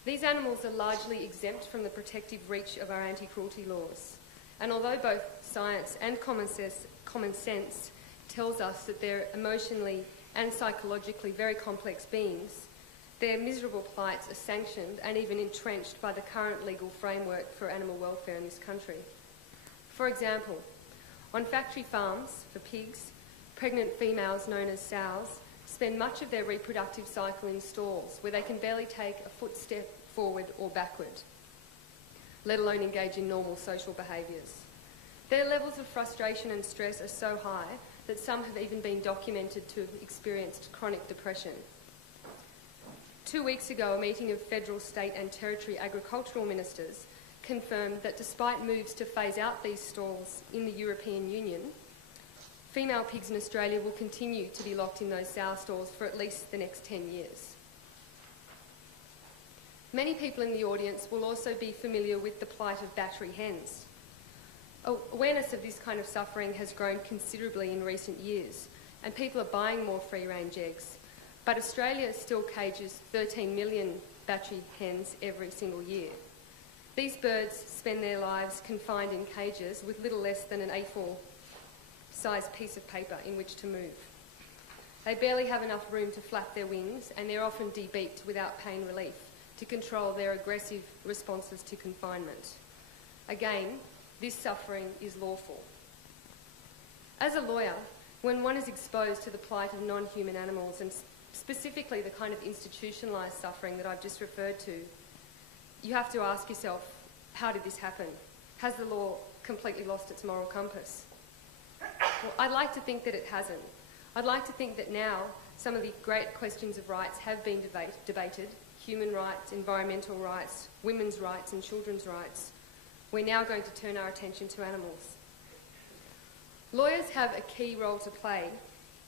These animals are largely exempt from the protective reach of our anti-cruelty laws, and although both science and common sense tells us that they're emotionally and psychologically very complex beings, their miserable plights are sanctioned and even entrenched by the current legal framework for animal welfare in this country. For example, on factory farms for pigs, pregnant females known as sows spend much of their reproductive cycle in stalls where they can barely take a footstep forward or backward, let alone engage in normal social behaviours. Their levels of frustration and stress are so high that some have even been documented to have experienced chronic depression. 2 weeks ago, a meeting of federal, state and territory agricultural ministers confirmed that despite moves to phase out these stalls in the European Union, female pigs in Australia will continue to be locked in those sow stalls for at least the next 10 years. Many people in the audience will also be familiar with the plight of battery hens. Awareness of this kind of suffering has grown considerably in recent years, and people are buying more free-range eggs. But Australia still cages 13 million battery hens every single year. These birds spend their lives confined in cages with little less than an A4-sized piece of paper in which to move. They barely have enough room to flap their wings, and they're often debeaked without pain relief to control their aggressive responses to confinement. Again, this suffering is lawful. As a lawyer, when one is exposed to the plight of non-human animals, and specifically the kind of institutionalised suffering that I've just referred to, you have to ask yourself, how did this happen? Has the law completely lost its moral compass? Well, I'd like to think that it hasn't. I'd like to think that now some of the great questions of rights have been debated, human rights, environmental rights, women's rights and children's rights. We're now going to turn our attention to animals. Lawyers have a key role to play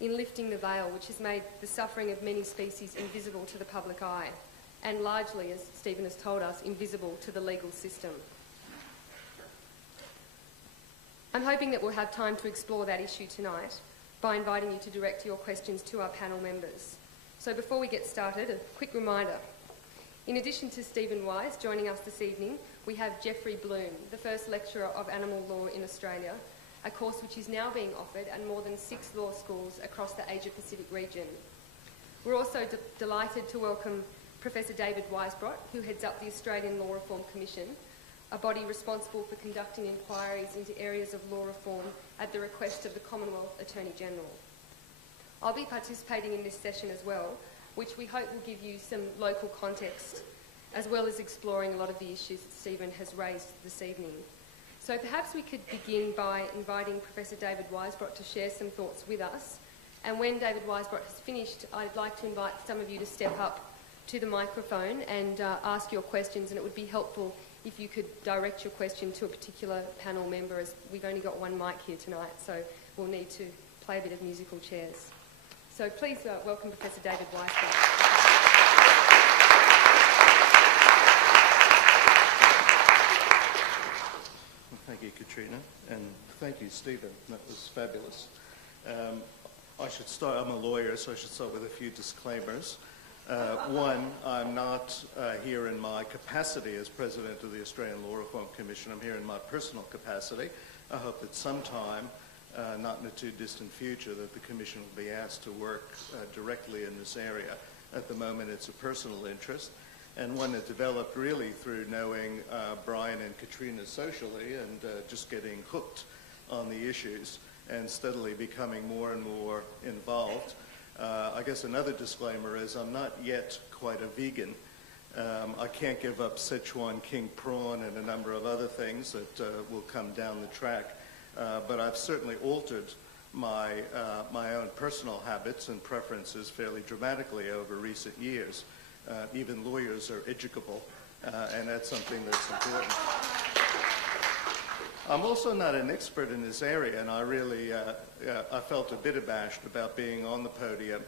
in lifting the veil which has made the suffering of many species invisible to the public eye, and largely, as Stephen has told us, invisible to the legal system. I'm hoping that we'll have time to explore that issue tonight by inviting you to direct your questions to our panel members. So before we get started, a quick reminder. In addition to Stephen Wise joining us this evening, we have Jeffrey Bloom, the first lecturer of animal law in Australia, a course which is now being offered at more than 6 law schools across the Asia-Pacific region. We're also delighted to welcome Professor David Weisbrot, who heads up the Australian Law Reform Commission, a body responsible for conducting inquiries into areas of law reform at the request of the Commonwealth Attorney-General. I'll be participating in this session as well, which we hope will give you some local context, as well as exploring a lot of the issues that Stephen has raised this evening. So perhaps we could begin by inviting Professor David Weisbrot to share some thoughts with us. And when David Weisbrot has finished, I'd like to invite some of you to step up to the microphone and ask your questions, and it would be helpful if you could direct your question to a particular panel member, as we've only got one mic here tonight, so we'll need to play a bit of musical chairs. So please welcome Professor David Weisbrot. Thank you, Katrina, and thank you, Stephen. That was fabulous. I should start, I'm a lawyer, so I should start with a few disclaimers. One, I'm not here in my capacity as President of the Australian Law Reform Commission. I'm here in my personal capacity. I hope that sometime, not in the too distant future, that the Commission will be asked to work directly in this area. At the moment, it's a personal interest, and one that developed really through knowing Brian and Katrina socially and just getting hooked on the issues and steadily becoming more and more involved. I guess another disclaimer is I'm not yet quite a vegan, I can't give up Sichuan king prawn and a number of other things that will come down the track. But I've certainly altered my own personal habits and preferences fairly dramatically over recent years. Even lawyers are educable, and that's something that's important. I'm also not an expert in this area, and I really I felt a bit abashed about being on the podium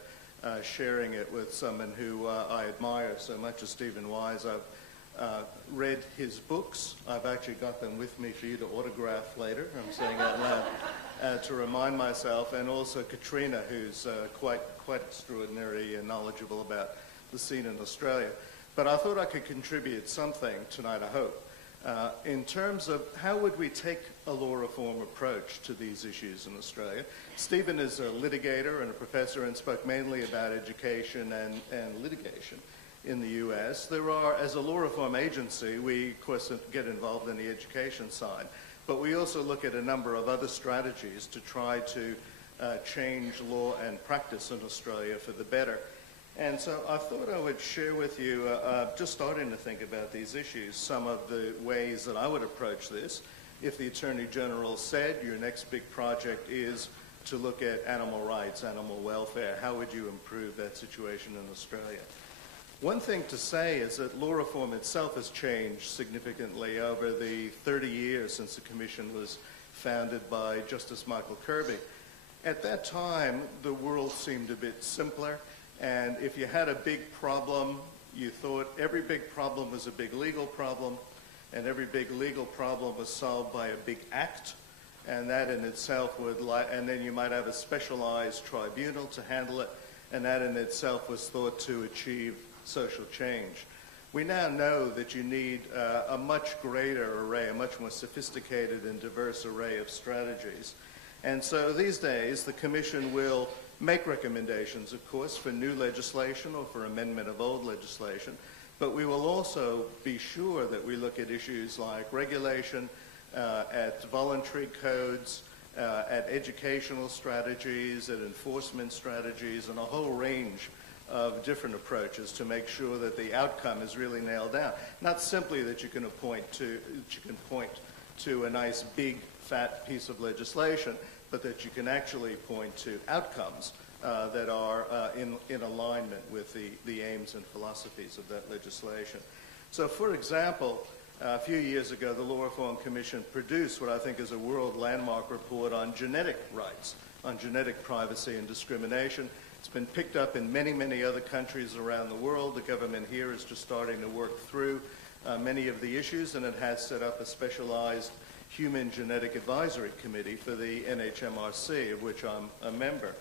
sharing it with someone who I admire so much as Stephen Wise. I've read his books. I've actually got them with me for you to autograph later. I'm saying out loud to remind myself, and also Katrina, who's quite extraordinary and knowledgeable about the scene in Australia. But I thought I could contribute something tonight, I hope, in terms of how would we take a law reform approach to these issues in Australia. Stephen is a litigator and a professor and spoke mainly about education and litigation in the US. There are, as a law reform agency, we of course get involved in the education side, but we also look at a number of other strategies to try to change law and practice in Australia for the better. And so I thought I would share with you, just starting to think about these issues, some of the ways that I would approach this. If the Attorney General said your next big project is to look at animal rights, animal welfare, how would you improve that situation in Australia? One thing to say is that law reform itself has changed significantly over the 30 years since the Commission was founded by Justice Michael Kirby. At that time, the world seemed a bit simpler. And if you had a big problem, you thought every big problem was a big legal problem, and every big legal problem was solved by a big act, and that in itself would, and then you might have a specialized tribunal to handle it, and that in itself was thought to achieve social change. We now know that you need a much greater array, a much more sophisticated and diverse array of strategies. And so these days, the Commission will make recommendations, of course, for new legislation or for amendment of old legislation, but we will also be sure that we look at issues like regulation, at voluntary codes, at educational strategies, at enforcement strategies, and a whole range of different approaches to make sure that the outcome is really nailed down. Not simply that you can point to a nice big fat piece of legislation, but that you can actually point to outcomes that are in alignment with the aims and philosophies of that legislation. So, for example, a few years ago, the Law Reform Commission produced what I think is a world landmark report on genetic rights, on genetic privacy and discrimination. It's been picked up in many, many other countries around the world. The government here is just starting to work through many of the issues, and it has set up a specialized Human Genetic Advisory Committee for the NHMRC, of which I'm a member.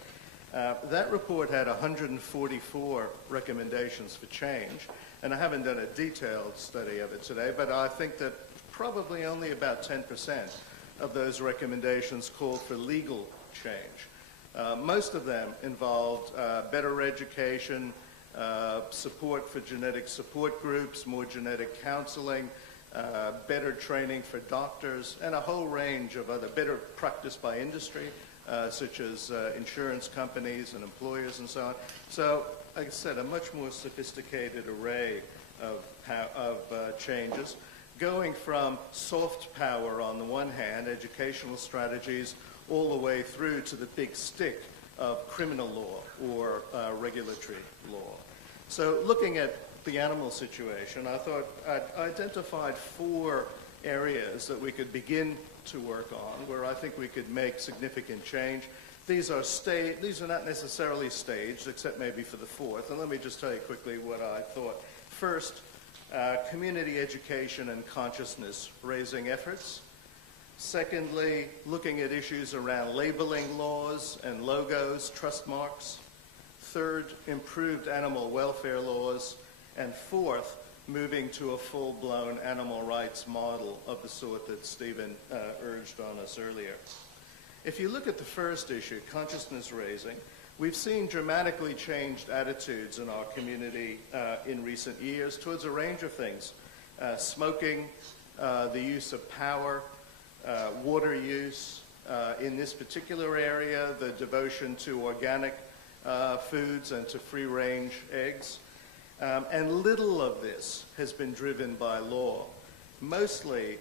That report had 144 recommendations for change, and I haven't done a detailed study of it today, but I think that probably only about 10% of those recommendations called for legal change. Most of them involved better education, support for genetic support groups, more genetic counseling, better training for doctors, and a whole range of other better practice by industry, such as insurance companies and employers and so on. So, like I said, a much more sophisticated array of changes, going from soft power on the one hand, educational strategies, all the way through to the big stick of criminal law or regulatory law. So looking at the animal situation, I thought I'd identified 4 areas that we could begin to work on where I think we could make significant change. These are not necessarily staged, except maybe for the 4th. And let me just tell you quickly what I thought. First, community education and consciousness raising efforts. Secondly, looking at issues around labeling laws and logos, trust marks. Third, improved animal welfare laws. And fourth, moving to a full-blown animal rights model of the sort that Stephen urged on us earlier. If you look at the first issue, consciousness raising, we've seen dramatically changed attitudes in our community in recent years towards a range of things. Smoking, the use of power, water use, in this particular area, the devotion to organic foods and to free-range eggs. And little of this has been driven by law. Mostly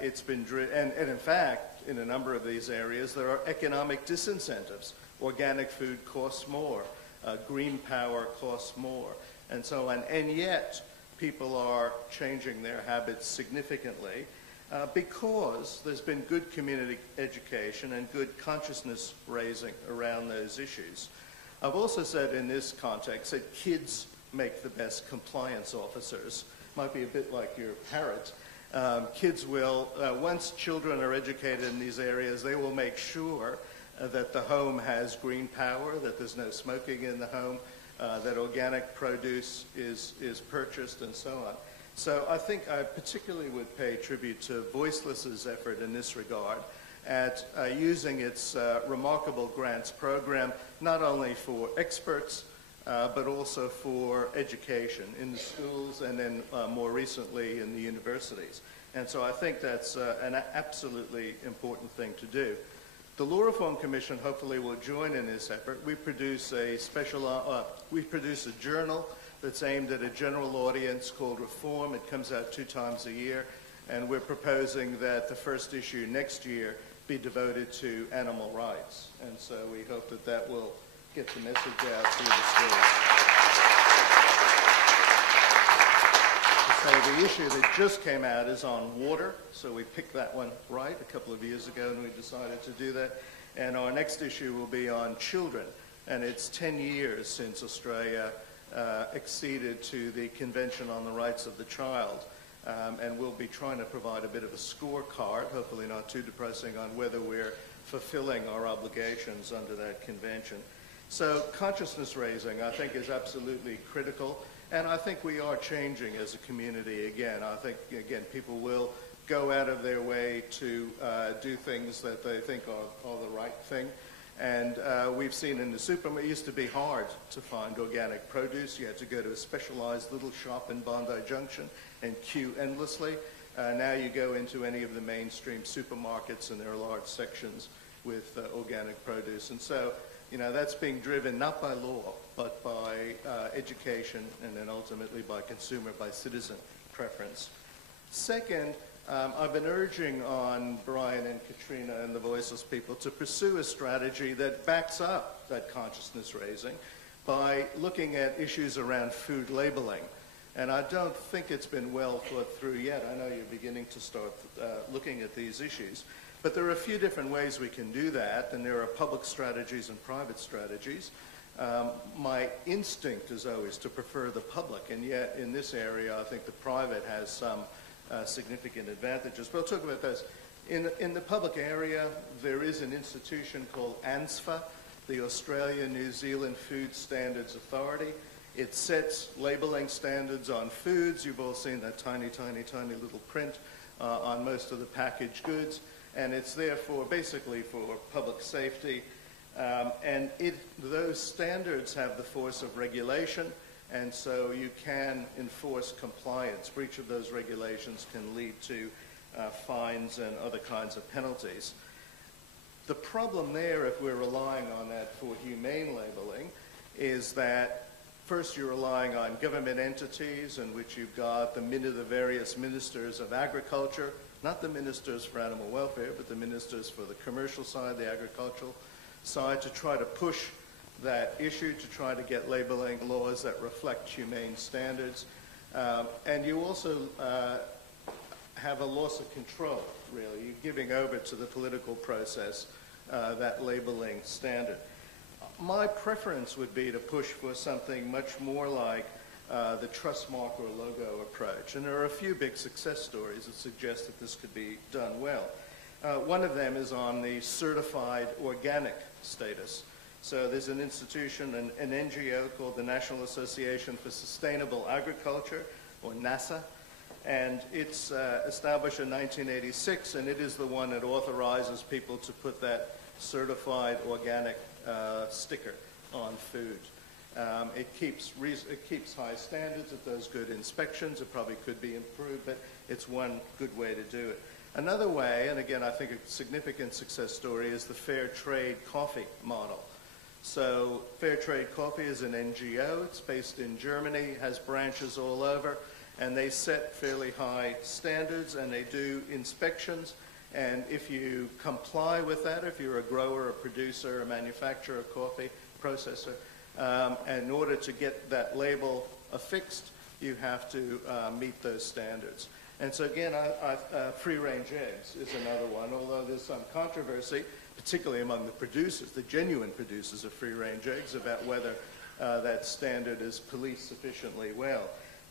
it's been driven, and in fact, in a number of these areas, there are economic disincentives. Organic food costs more, green power costs more, and so on. And yet, people are changing their habits significantly because there's been good community education and good consciousness raising around those issues. I've also said in this context that kids make the best compliance officers. Might be a bit like your parrot. Kids will, once children are educated in these areas, they will make sure that the home has green power, that there's no smoking in the home, that organic produce is purchased, and so on. So I think I particularly would pay tribute to Voiceless's effort in this regard at using its remarkable grants program, not only for experts, but also for education in the schools and then more recently in the universities. And so I think that's an absolutely important thing to do. The Law Reform Commission hopefully will join in this effort. We produce a journal that's aimed at a general audience called Reform. It comes out 2 times a year, and we're proposing that the first issue next year be devoted to animal rights. And so we hope that that will get the message out through the schools. So the issue that just came out is on water, so we picked that one right a couple of years ago and we decided to do that. And our next issue will be on children, and it's 10 years since Australia acceded to the Convention on the Rights of the Child. And we'll be trying to provide a bit of a scorecard, hopefully not too depressing, on whether we're fulfilling our obligations under that convention. So consciousness raising, I think, is absolutely critical, and I think we are changing as a community again. I think, again, people will go out of their way to do things that they think are the right thing. And we've seen in the supermarket, it used to be hard to find organic produce. You had to go to a specialized little shop in Bondi Junction and queue endlessly. Now you go into any of the mainstream supermarkets and there are large sections with organic produce. And so, you know, that's being driven not by law, but by education and then ultimately by consumer, by citizen preference. Second, I've been urging on Brian and Katrina and the Voiceless people to pursue a strategy that backs up that consciousness raising by looking at issues around food labeling. And I don't think it's been well thought through yet. I know you're beginning to start looking at these issues. But there are a few different ways we can do that, and there are public strategies and private strategies. My instinct is always to prefer the public, and yet in this area I think the private has some significant advantages. But I'll talk about those. In the public area, there is an institution called ANSFA, the Australia New Zealand Food Standards Authority. It sets labeling standards on foods. You've all seen that tiny, tiny, tiny little print on most of the packaged goods. And it's there for basically for public safety. And those standards have the force of regulation, and so you can enforce compliance. Breach of those regulations can lead to fines and other kinds of penalties. The problem there, if we're relying on that for humane labeling, is that first you're relying on government entities in which you've got the various ministers of agriculture, not the ministers for animal welfare, but the ministers for the commercial side, the agricultural side, to try to push that issue, to try to get labeling laws that reflect humane standards. And you also have a loss of control, really. You're giving over to the political process that labeling standard. My preference would be to push for something much more like the trust mark or logo approach. And there are a few big success stories that suggest that this could be done well. One of them is on the certified organic status. So there's an institution, an NGO called the National Association for Sustainable Agriculture, or NASA, and it's established in 1986, and it is the one that authorizes people to put that certified organic sticker on food. It keeps high standards, it does good inspections, it probably could be improved, but it's one good way to do it. Another way, and again I think a significant success story, is the fair trade coffee model. So Fair Trade Coffee is an NGO. It's based in Germany, has branches all over, and they set fairly high standards, and they do inspections. And if you comply with that, if you're a grower, a producer, a manufacturer of coffee, processor, and in order to get that label affixed, you have to meet those standards. And so again, free-range eggs is another one, although there's some controversy, particularly among the producers, the genuine producers of free-range eggs, about whether that standard is policed sufficiently well.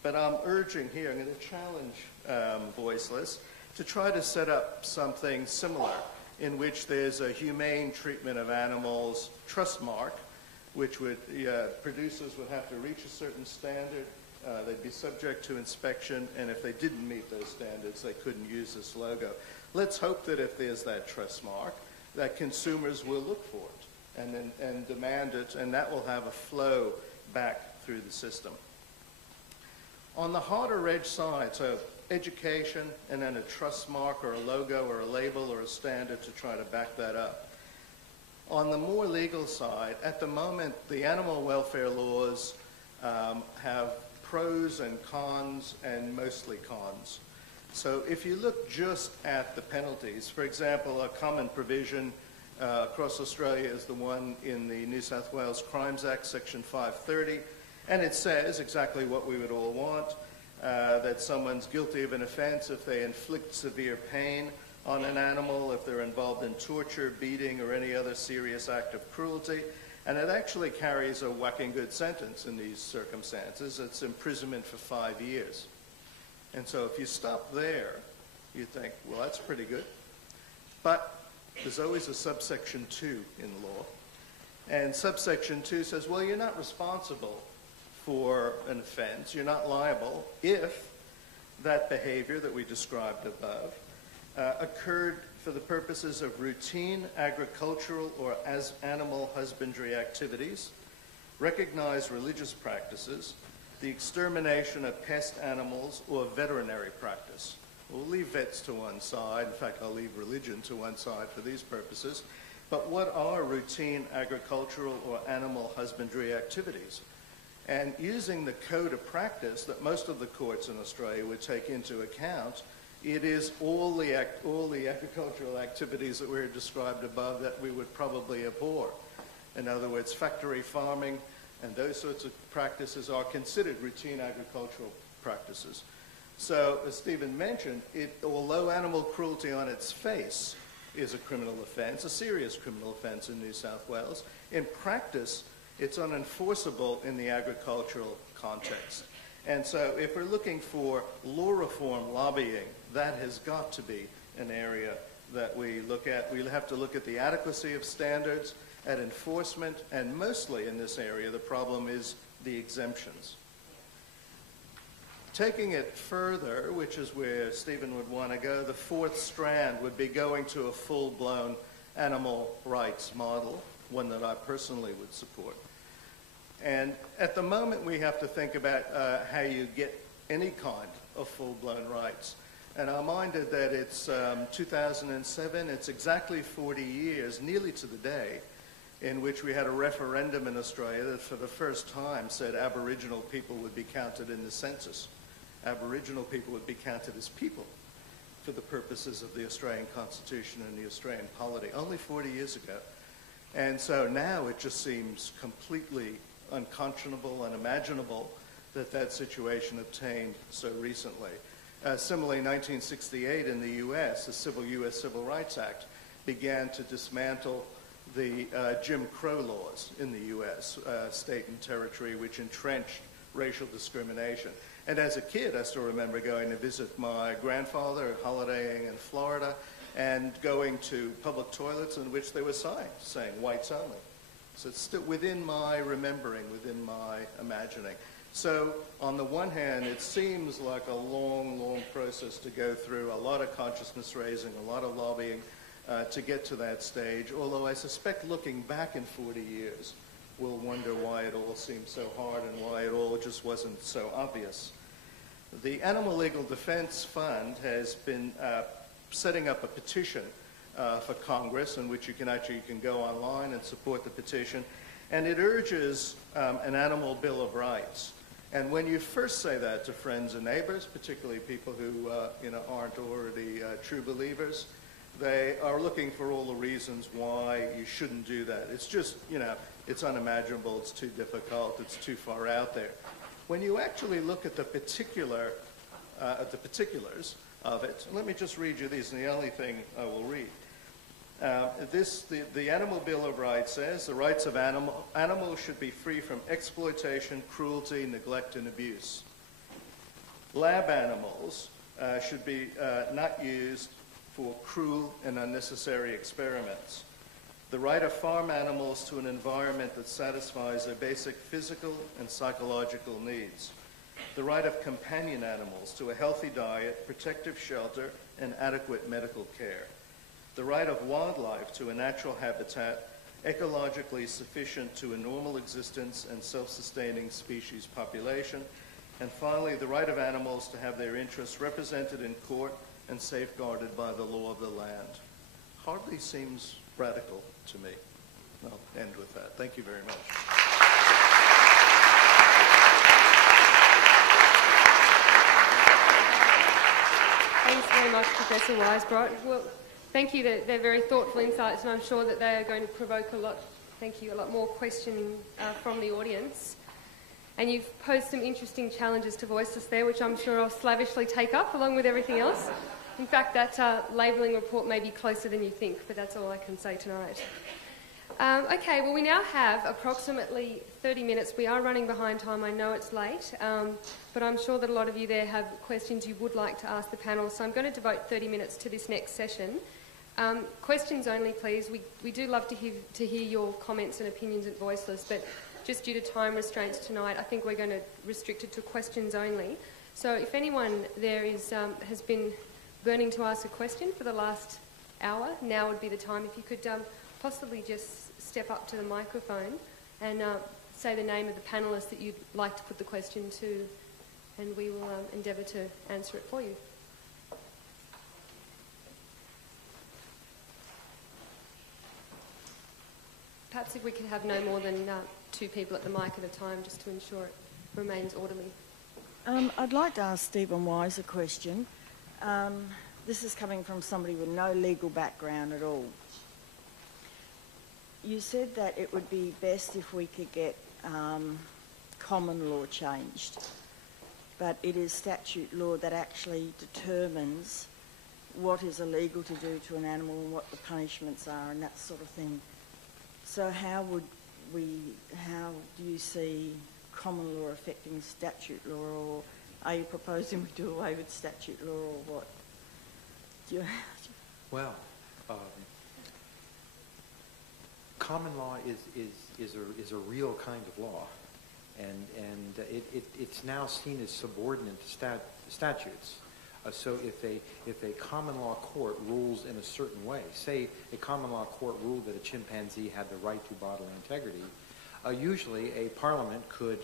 But I'm urging here, I'm going to challenge Voiceless to try to set up something similar in which there's a humane treatment of animals trust mark, which would, producers would have to reach a certain standard, they'd be subject to inspection, and if they didn't meet those standards, they couldn't use this logo. Let's hope that if there's that trust mark, that consumers will look for it and demand it, and that will have a flow back through the system. On the harder edge side, so education and then a trust mark or a logo or a label or a standard to try to back that up. On the more legal side, at the moment, the animal welfare laws have pros and cons, and mostly cons. So if you look just at the penalties, for example, a common provision across Australia is the one in the New South Wales Crimes Act, Section 530, and it says exactly what we would all want, that someone's guilty of an offence if they inflict severe pain on an animal, if they're involved in torture, beating, or any other serious act of cruelty. And it actually carries a whacking good sentence in these circumstances. It's imprisonment for 5 years. And so if you stop there, you think, well, that's pretty good. But there's always a subsection 2 in law. And subsection 2 says, well, you're not responsible for an offense. You're not liable if that behavior that we described above occurred for the purposes of routine agricultural or as animal husbandry activities, recognized religious practices, the extermination of pest animals, or veterinary practice. We'll leave vets to one side. In fact, I'll leave religion to one side for these purposes. But what are routine agricultural or animal husbandry activities? And using the code of practice that most of the courts in Australia would take into account, it is all the agricultural activities that were described above that we would probably abhor. In other words, factory farming and those sorts of practices are considered routine agricultural practices. So, as Stephen mentioned, although animal cruelty on its face is a criminal offence, a serious criminal offence in New South Wales, in practice, it's unenforceable in the agricultural context. And so if we're looking for law reform lobbying, that has got to be an area that we look at. We'll have to look at the adequacy of standards, at enforcement, and mostly in this area, the problem is the exemptions. Taking it further, which is where Stephen would want to go, the fourth strand would be going to a full-blown animal rights model, one that I personally would support. And at the moment, we have to think about how you get any kind of full-blown rights. And I'm minded that it's 2007, it's exactly 40 years, nearly to the day, in which we had a referendum in Australia that for the first time said Aboriginal people would be counted in the census. Aboriginal people would be counted as people for the purposes of the Australian Constitution and the Australian polity, only 40 years ago. And so now it just seems completely unconscionable, unimaginable that that situation obtained so recently. Similarly, in 1968 in the U.S., the U.S. Civil Rights Act began to dismantle the Jim Crow laws in the U.S., state and territory, which entrenched racial discrimination. And as a kid, I still remember going to visit my grandfather, holidaying in Florida, and going to public toilets in which there were signs saying whites only. So it's still within my remembering, within my imagining. So on the one hand, it seems like a long, long process to go through, a lot of consciousness raising, a lot of lobbying to get to that stage, although I suspect looking back in 40 years, we'll wonder why it all seemed so hard and why it all just wasn't so obvious. The Animal Legal Defense Fund has been setting up a petition for Congress, in which you can go online and support the petition. And it urges an animal bill of rights. And when you first say that to friends and neighbors, particularly people who aren't already true believers, they are looking for all the reasons why you shouldn't do that. It's just, it's unimaginable, it's too difficult, it's too far out there. When you actually look at the particulars of it, let me just read you these, and the only thing I will read. The Animal Bill of Rights says the rights of animals should be free from exploitation, cruelty, neglect, and abuse. Lab animals should be not used for cruel and unnecessary experiments. The right of farm animals to an environment that satisfies their basic physical and psychological needs. The right of companion animals to a healthy diet, protective shelter, and adequate medical care. The right of wildlife to a natural habitat, ecologically sufficient to a normal existence and self-sustaining species population. And finally, the right of animals to have their interests represented in court and safeguarded by the law of the land. Hardly seems radical to me. I'll end with that. Thank you very much. Thanks very much, Professor Weisbrot. Well, thank you. They're very thoughtful insights, and I'm sure that they are going to provoke a lot more questioning from the audience. And you've posed some interesting challenges to Voiceless there, which I'm sure I'll slavishly take up along with everything else. In fact, that labelling report may be closer than you think, but that's all I can say tonight. Okay, well, we now have approximately 30 minutes. We are running behind time. I know it's late, but I'm sure that a lot of you there have questions you would like to ask the panel, so I'm going to devote 30 minutes to this next session. Questions only, please. We do love to hear your comments and opinions at Voiceless, but just due to time restraints tonight, I think we're going to restrict it to questions only. So if anyone there has been burning to ask a question for the last hour, now would be the time. If you could possibly just step up to the microphone and say the name of the panellist that you'd like to put the question to, and we will endeavour to answer it for you. Perhaps if we could have no more than 2 people at the mic at a time, just to ensure it remains orderly. I'd like to ask Stephen Wise a question. This is coming from somebody with no legal background at all. You said that it would be best if we could get common law changed, but it is statute law that actually determines what is illegal to do to an animal and what the punishments are and that sort of thing. So how do you see common law affecting statute law, or are you proposing we do away with statute law, or what? Well, common law is a real kind of law, and it's now seen as subordinate to statutes. So if a common law court rules in a certain way, say a common law court ruled that a chimpanzee had the right to bodily integrity, usually a parliament could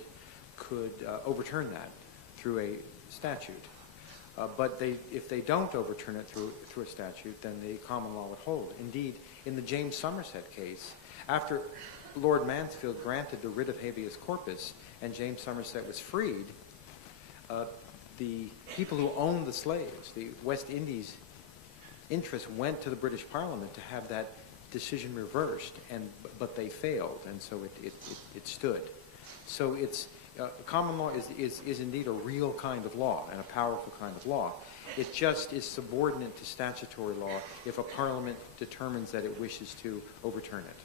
overturn that through a statute. But if they don't overturn it through a statute, then the common law would hold. Indeed, in the James Somerset case, after Lord Mansfield granted the writ of habeas corpus and James Somerset was freed, the people who owned the slaves, the West Indies interests, went to the British Parliament to have that decision reversed, but they failed, and so it stood. So common law is indeed a real kind of law and a powerful kind of law. It just is subordinate to statutory law if a parliament determines that it wishes to overturn it.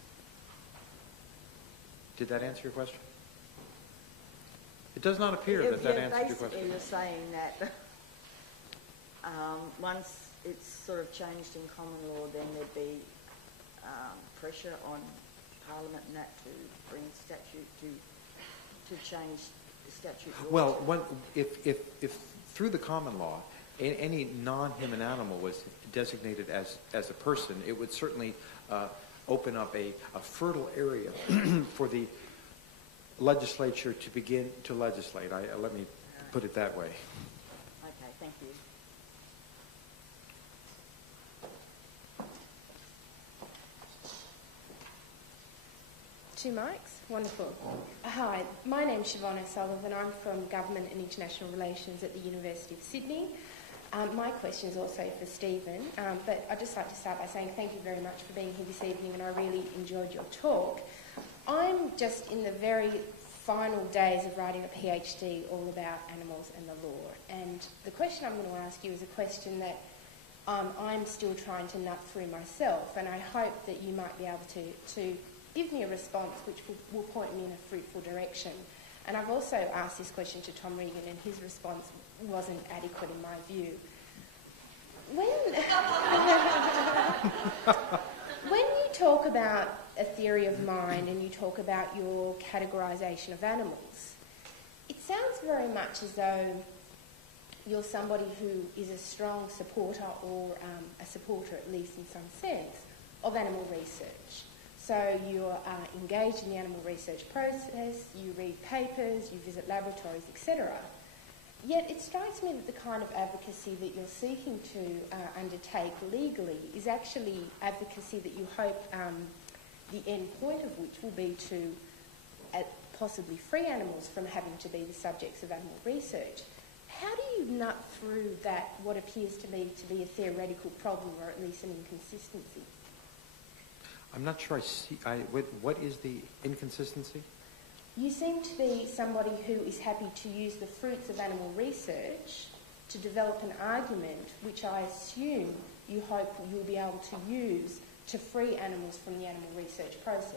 Did that answer your question? It does not appear that answered your question. Basically, you're saying that once it's sort of changed in common law, then there'd be pressure on Parliament and that to bring statute to change the statute law. Well, if through the common law any non-human animal was designated as a person, it would certainly open up a fertile area for the legislature to begin to legislate. Let me put it that way. Okay, thank you. Two mics? Wonderful. Hi, my name's Siobhan Sullivan. I'm from Government and International Relations at the University of Sydney. My question is also for Stephen, but I'd just like to start by saying thank you very much for being here this evening, and I really enjoyed your talk. I'm just in the very final days of writing a PhD all about animals and the law, and the question I'm going to ask you is a question that I'm still trying to nut through myself, and I hope that you might be able to give me a response which will point me in a fruitful direction. And I've also asked this question to Tom Regan, and his response wasn't adequate in my view. When you talk about a theory of mind and you talk about your categorisation of animals, it sounds very much as though you're somebody who is a strong supporter, or a supporter at least in some sense, of animal research. So you're engaged in the animal research process, you read papers, you visit laboratories, etc. Yet it strikes me that the kind of advocacy that you're seeking to undertake legally is actually advocacy that you hope the end point of which will be to possibly free animals from having to be the subjects of animal research. How do you nut through that, what appears to me to be a theoretical problem, or at least an inconsistency? I'm not sure I see. What is the inconsistency? You seem to be somebody who is happy to use the fruits of animal research to develop an argument which I assume you hope you'll be able to use to free animals from the animal research process.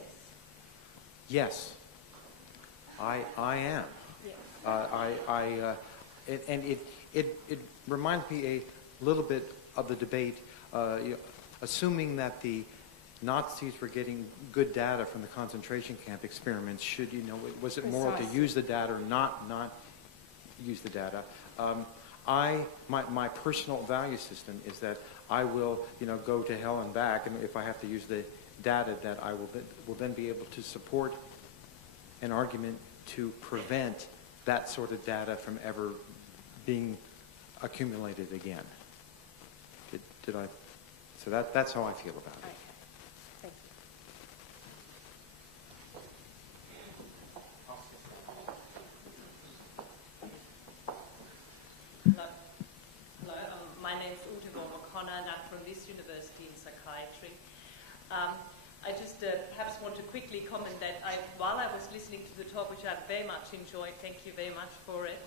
Yes, I am. Yes. It reminds me a little bit of the debate, assuming that the Nazis were getting good data from the concentration camp experiments. Was it moral to use the data or not use the data? My personal value system is that I will, go to hell and back, and if I have to use the data, that I will then be able to support an argument to prevent that sort of data from ever being accumulated again. Did I? So that's how I feel about it. Okay. Thank you. Hello. My name is Ute O'Connor, and I'm from this university in psychiatry. I just perhaps want to quickly comment that while I was listening to the talk, which I very much enjoyed, thank you very much for it,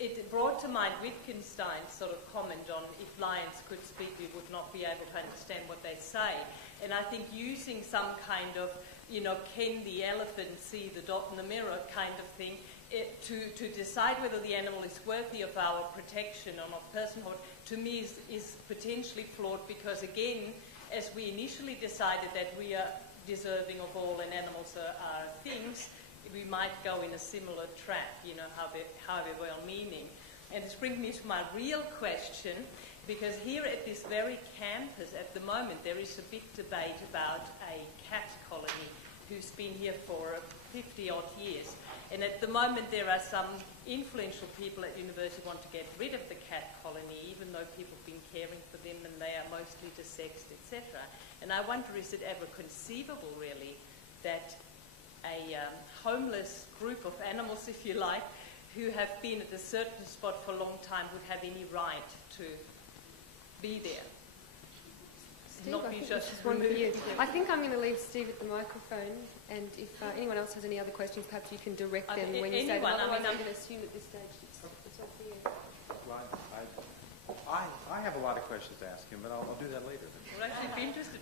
it brought to mind Wittgenstein's sort of comment on if lions could speak, we would not be able to understand what they say. And I think using some kind of, can the elephant see the dot in the mirror kind of thing, to decide whether the animal is worthy of our protection or not personhood, to me is potentially flawed, because again, as we initially decided that we are deserving of all and animals are things, we might go in a similar trap, however well-meaning. And this brings me to my real question, because here at this very campus at the moment there is a big debate about a cat colony who's been here for 50-odd years. And at the moment there are some influential people at university who want to get rid of the cat colony, even though people have been caring for them and they are mostly desexed, etc. And I wonder, is it ever conceivable, really, that a homeless group of animals, if you like, who have been at a certain spot for a long time would have any right to be there? Steve, I think this is one for you. I think I'm going to leave Steve at the microphone, and if anyone else has any other questions, perhaps you can direct them when you say them. Otherwise, I'm going to assume at this stage it's all for you. Well, I have a lot of questions to ask him, but I'll do that later. Well, actually, be interested.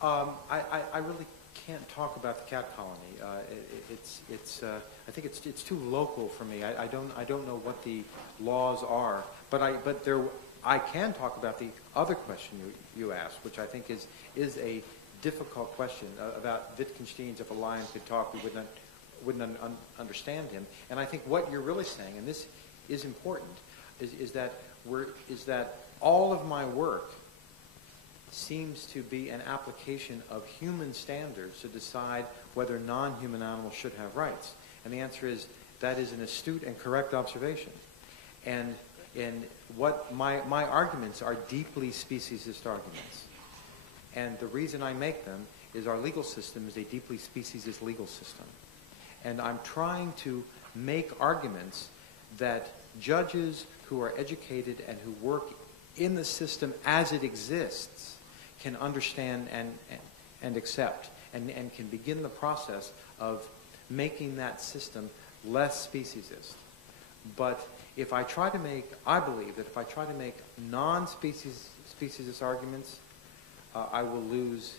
I really can't talk about the cat colony. I think it's too local for me. I don't know what the laws are, but I can talk about the other question you asked, which I think is a difficult question about Wittgenstein's "if a lion could talk, we wouldn't understand him." And I think what you're really saying, and this is important, is that all of my work seems to be an application of human standards to decide whether non-human animals should have rights. And the answer is that is an astute and correct observation. And what my arguments are deeply speciesist arguments. And the reason I make them is our legal system is a deeply speciesist legal system. And I'm trying to make arguments that judges who are educated and who work in the system as it exists can understand and accept and can begin the process of making that system less speciesist. But if I try to make, I believe that if I try to make non-speciesist arguments, I will lose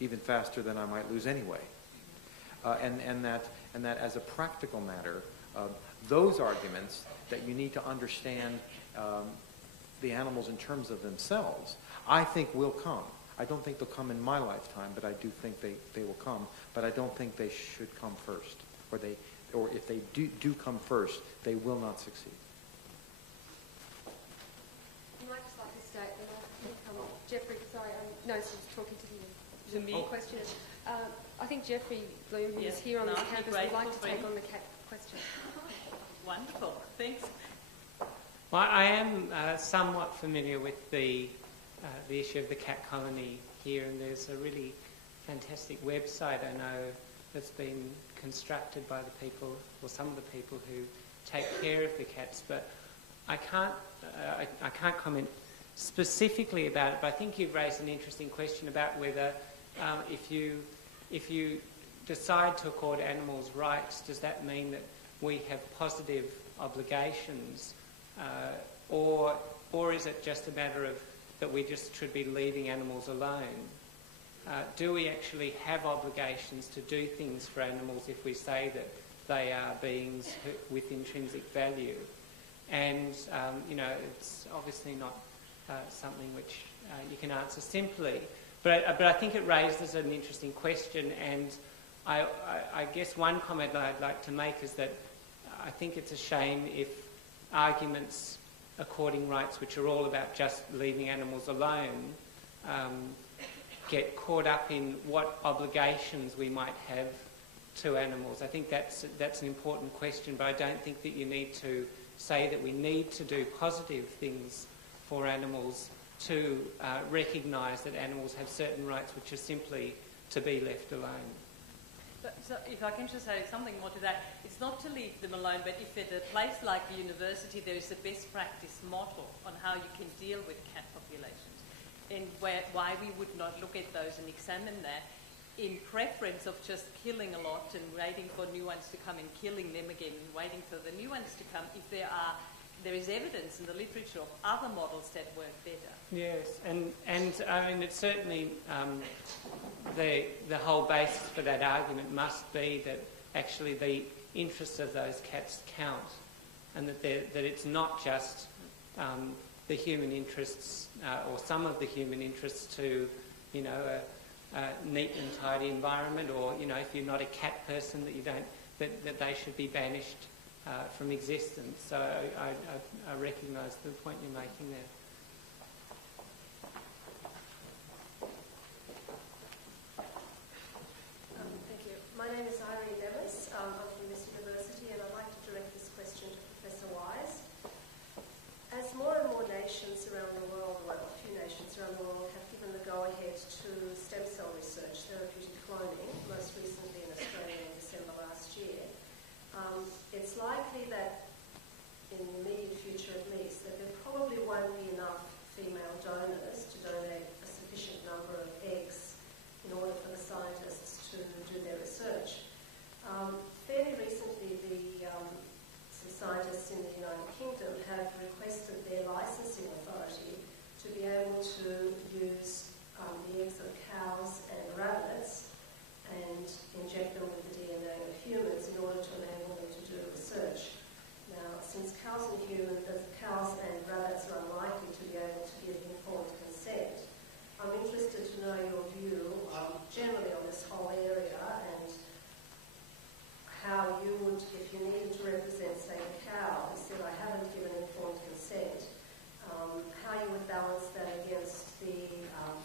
even faster than I might lose anyway. And that as a practical matter, those arguments that you need to understand the animals in terms of themselves, I think will come. I don't think they'll come in my lifetime, but I do think they will come. But I don't think they should come first, or if they do come first, they will not succeed. You might just like to state that I think Jeffrey, sorry, no, so I was talking to the question. I think Jeffrey Bloom, who is here on this campus, would like to take on the cat question. Wonderful, thanks. Well, I am somewhat familiar with the issue of the cat colony here, and there's a really fantastic website I know that's been constructed by the people, or some of the people who take care of the cats. But I can't comment specifically about it. But I think you've raised an interesting question about whether if you decide to accord animals rights, does that mean that we have positive obligations, or is it just a matter of that we just should be leaving animals alone? Do we actually have obligations to do things for animals if we say that they are beings with intrinsic value? And, it's obviously not something which you can answer simply. But I think it raises an interesting question, and I guess one comment that I'd like to make is that I think it's a shame if arguments according rights which are all about just leaving animals alone get caught up in what obligations we might have to animals. I think that's an important question, but I don't think that you need to say that we need to do positive things for animals to recognise that animals have certain rights which are simply to be left alone. So if I can just say something more to that, it's not to leave them alone, but if at a place like the university there is a best practice model on how you can deal with cat populations, and why we would not look at those and examine that in preference of just killing a lot and waiting for new ones to come and killing them again and waiting for the new ones to come, if there is evidence in the literature of other models that work better. Yes, and I mean, it's certainly the whole basis for that argument must be that actually the interests of those cats count, and that it's not just the human interests or some of the human interests to, a neat and tidy environment, or if you're not a cat person, that they should be banished from existence. So I recognise the point you're making there. Thank you. My name is Irene Nevis. I'm from this university, and I'd like to direct this question to Professor Wise. As more and more nations around the world, well, a few nations around the world, have given the go-ahead to stem cell research, therapeutic cloning, most recently in Australia in December last year, it's likely that in the immediate future at least, that there probably won't be enough female donors to donate a sufficient number of eggs in order for the scientists to do their research. Fairly recently, some scientists in the United Kingdom have requested their licensing authority to be able to use the eggs of cows and rabbits and inject them with the DNA of humans in order to enable them to do research. Now, since cows and rabbits are unlikely to be able to give informed consent, I'm interested to know your view generally on this whole area, and how you would, if you needed to represent, say, a cow who said, I haven't given informed consent, how you would balance that against the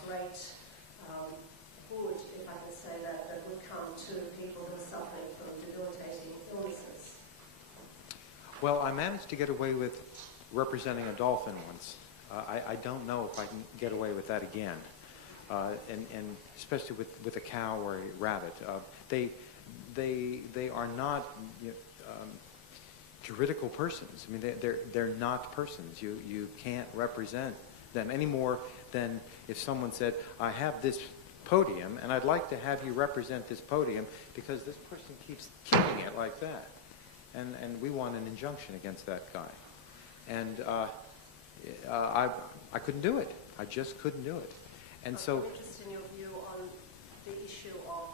great good, if I can say that would come to people who are suffering from debilitating illnesses. Well, I managed to get away with representing a dolphin once. I don't know if I can get away with that again. and especially with a cow or a rabbit. They are not juridical persons. I mean, they're not persons. You can't represent them any more than if someone said, I have this podium, and I'd like to have you represent this podium because this person keeps kicking it like that. And we want an injunction against that guy. And I couldn't do it. I just couldn't do it. And so... I'm interested in your view on the issue of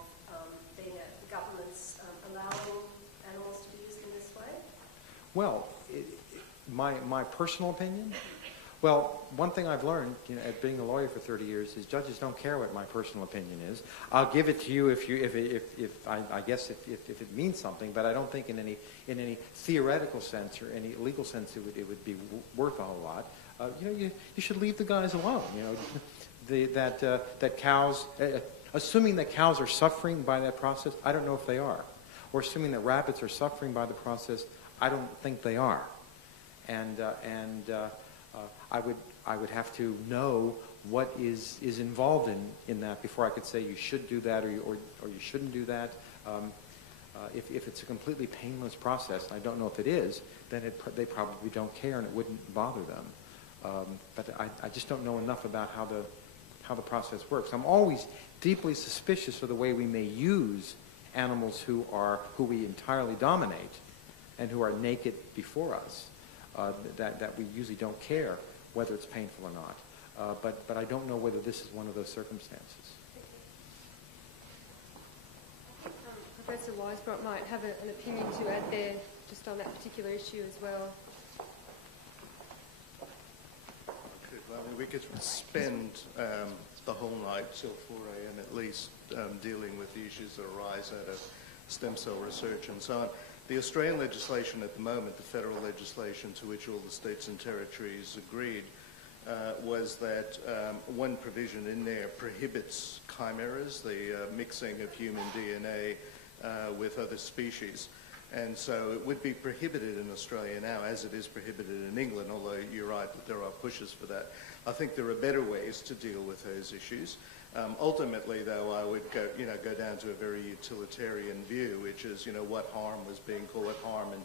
being governments allowing animals to be used in this way. Well, my personal opinion? Well, one thing I've learned, at being a lawyer for 30 years is judges don't care what my personal opinion is. I'll give it to you if it means something, but I don't think in any theoretical sense or any legal sense it would be worth a whole lot. You should leave the guys alone. That cows, assuming that cows are suffering by that process, I don't know if they are, or assuming that rabbits are suffering by the process, I don't think they are, and I would have to know what is involved in that before I could say you should do that or you shouldn't do that. If it's a completely painless process, I don't know if it is, then they probably don't care and it wouldn't bother them. But I just don't know enough about how the process works. I'm always deeply suspicious of the way we may use animals who we entirely dominate and who are naked before us. That we usually don't care whether it's painful or not. But I don't know whether this is one of those circumstances. Professor Weisbrot might have an opinion to add there just on that particular issue as well. Well, we could spend the whole night till 4 a.m. at least dealing with the issues that arise out of stem cell research and so on. The Australian legislation at the moment, the federal legislation to which all the states and territories agreed, was that one provision in there prohibits chimeras, the mixing of human DNA with other species. And so it would be prohibited in Australia now, as it is prohibited in England, although you're right that there are pushes for that. I think there are better ways to deal with those issues. Ultimately, though, I would go down to a very utilitarian view, which is, what harm and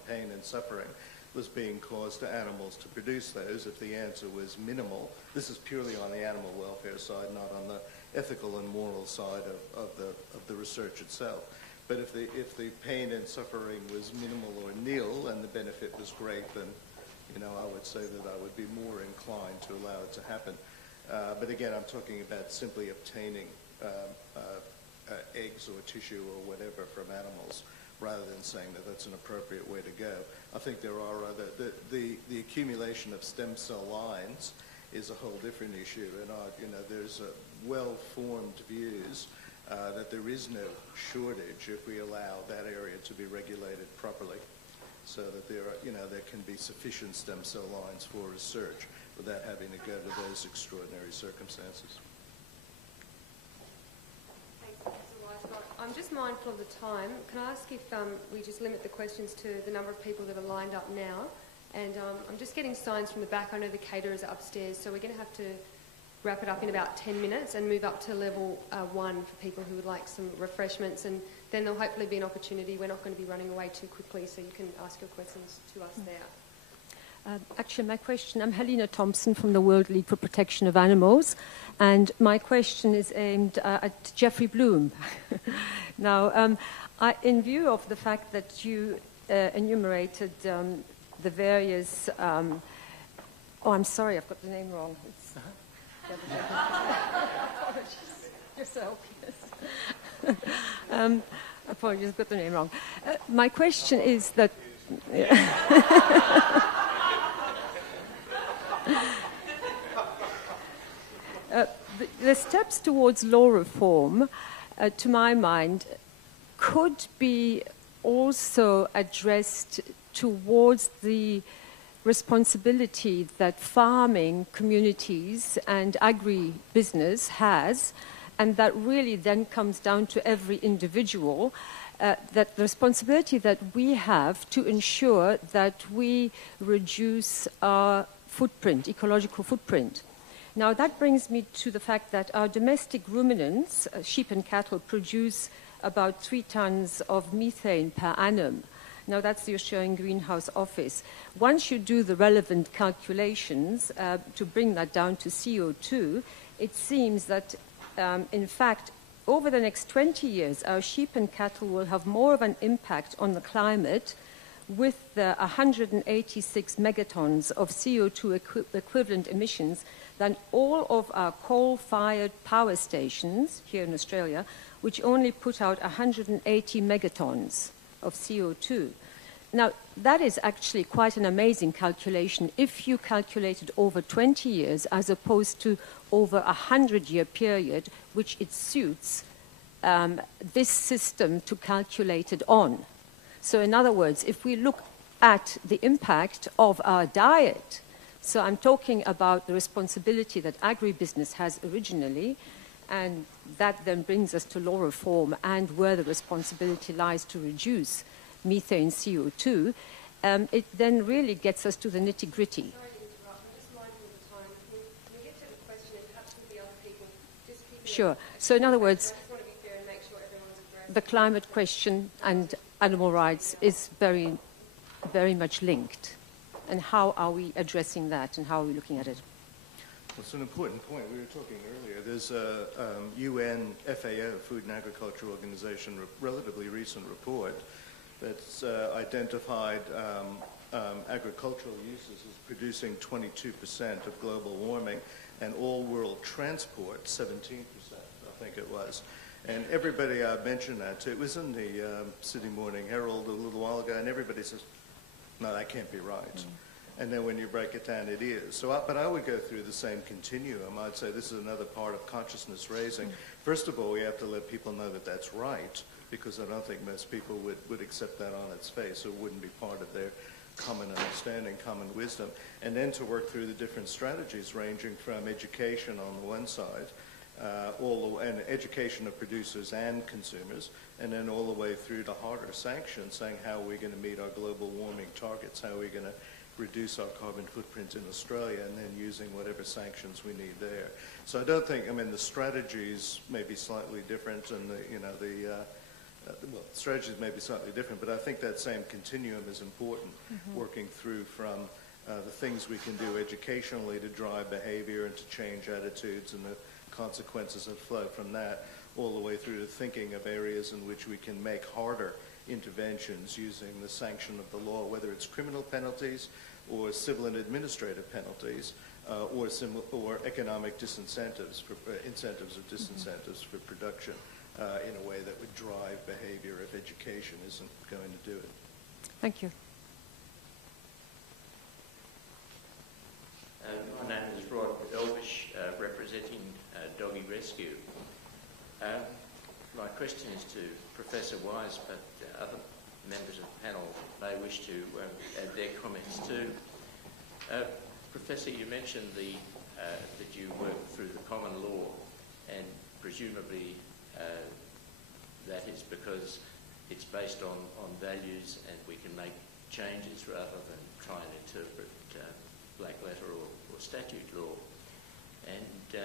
pain and suffering was being caused to animals to produce those. If the answer was minimal, this is purely on the animal welfare side, not on the ethical and moral side of the research itself. But if the pain and suffering was minimal or nil and the benefit was great, then I would say that I would be more inclined to allow it to happen. But again, I'm talking about simply obtaining eggs or tissue or whatever from animals, rather than saying that that's an appropriate way to go. I think there are other the accumulation of stem cell lines is a whole different issue, and there's well-formed views that there is no shortage if we allow that area to be regulated properly, so that there can be sufficient stem cell lines for research without having to go to those extraordinary circumstances. Thanks, Professor Weisbrot. I'm just mindful of the time. Can I ask if we just limit the questions to the number of people that are lined up now? And I'm just getting signs from the back. I know the caterers are upstairs, so we're going to have to wrap it up in about 10 minutes and move up to level 1 for people who would like some refreshments, and then there'll hopefully be an opportunity. We're not going to be running away too quickly, so you can ask your questions to us there. Actually, my question, I'm Helena Thompson from the World League for Protection of Animals, and my question is aimed at Jeffrey Bloom. Now, in view of the fact that you enumerated the various... oh, I'm sorry, I've got the name wrong. Apologies. Yourself, yes. Apologies, I've got the name wrong. My question is that... the steps towards law reform, to my mind, could be also addressed towards the responsibility that farming communities and agribusiness has, and that really then comes down to every individual, that the responsibility that we have to ensure that we reduce our footprint, ecological footprint. Now that brings me to the fact that our domestic ruminants, sheep and cattle, produce about 3 tons of methane per annum. Now that's the Australian Greenhouse Office. Once you do the relevant calculations to bring that down to CO2, it seems that in fact over the next 20 years our sheep and cattle will have more of an impact on the climate with the 186 megatons of CO2 equivalent emissions than all of our coal-fired power stations here in Australia, which only put out 180 megatons of CO2. Now, that is actually quite an amazing calculation if you calculate it over 20 years as opposed to over a 100-year period, which it suits this system to calculate it on. So in other words, if we look at the impact of our diet, so I'm talking about the responsibility that agribusiness has originally, and that then brings us to law reform and where the responsibility lies to reduce methane CO2, it then really gets us to the nitty-gritty. Sorry to interrupt, I'm just mindful of the time. Can we get to the question and perhaps with the other people? Just keep Sure. So in other words, I just want to be fair and make sure everyone's addressed. the climate question and animal rights is very, very much linked. And how are we addressing that and how are we looking at it? It's an important point. We were talking earlier. There's a UN FAO, Food and Agriculture Organization, relatively recent report that's identified agricultural uses as producing 22% of global warming and all world transport 17%, I think it was. And everybody mentioned that too. It was in the Sydney Morning Herald a little while ago, and everybody says, no, that can't be right. And then when you break it down, it is. So, but I would go through the same continuum. I'd say this is another part of consciousness raising. First of all, we have to let people know that that's right, because I don't think most people would accept that on its face. It wouldn't be part of their common understanding, common wisdom. And then to work through the different strategies, ranging from education on the one side, and education of producers and consumers, and then all the way through to harder sanctions, saying how are we going to meet our global warming targets, how are we going to reduce our carbon footprint in Australia, and then using whatever sanctions we need there. So I don't think, I mean, the strategies may be slightly different, and strategies may be slightly different, but I think that same continuum is important, working through from the things we can do educationally to drive behavior and to change attitudes and the consequences that flow from that, all the way through to thinking of areas in which we can make harder interventions using the sanction of the law, whether it's criminal penalties or civil and administrative penalties, or economic disincentives, incentives or disincentives for production in a way that would drive behavior if education isn't going to do it. Thank you. My name is Rod Elvish, representing Doggy Rescue. My question is to Professor Wise, but other members of the panel may wish to add their comments too. Professor, you mentioned that you work through the common law, and presumably that is because it's based on values and we can make changes rather than try and interpret black letter or statute law. And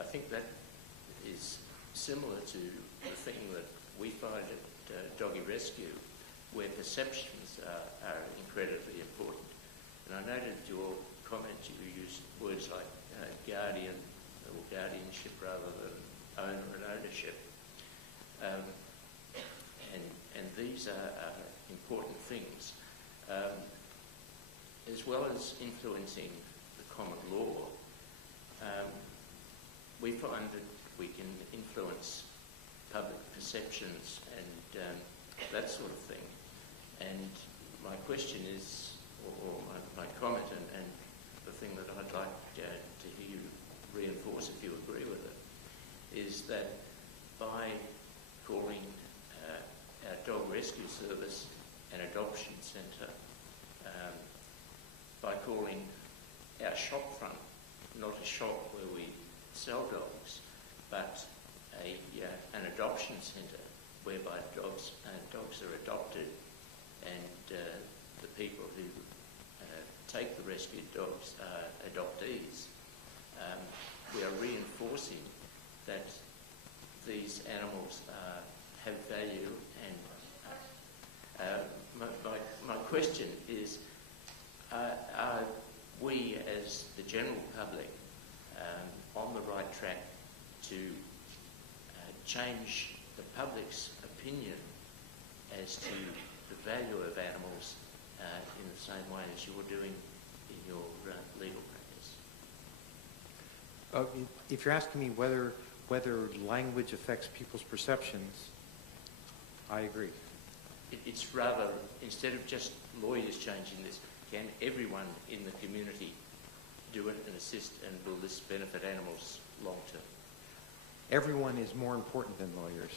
I think that is similar to the thing that we find at Doggy Rescue, where perceptions are incredibly important. And I noted your comments, you used words like guardian or guardianship rather than owner and ownership. And these are important things. As well as influencing the common law, we find that we can influence public perceptions and that sort of thing. And my question is, or my comment, and the thing that I'd like to hear you reinforce if you agree with it, is that by calling our dog rescue service an adoption centre, by calling our shop front not a shop where we sell dogs, but an adoption centre whereby dogs are adopted, and the people who take the rescued dogs are adoptees. we are reinforcing that these animals have value, and my question is, are we as the general public on the right track to change the public's opinion as to the value of animals in the same way as you're doing in your legal practice? If you're asking me whether language affects people's perceptions, I agree. It's rather, instead of just lawyers changing this, can everyone in the community do it and assist, and will this benefit animals long term? Everyone is more important than lawyers.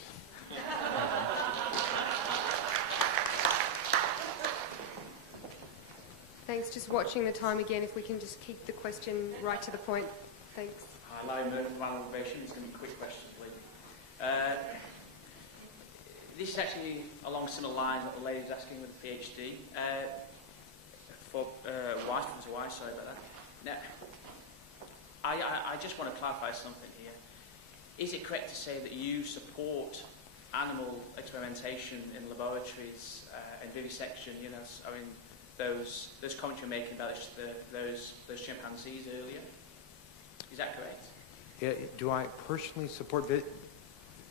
Thanks. Just watching the time again, if we can just keep the question right to the point. Thanks. Hi, Larry Murphy from Animal Innovation. It's going to be a quick question, please. This is actually along similar lines what the lady was asking with the PhD. For Professor Wise, sorry about that. Now, I just want to clarify something here. Is it correct to say that you support animal experimentation in laboratories and vivisection? You know, I mean, those comments you're making about those chimpanzees earlier. Is that correct? Do I personally support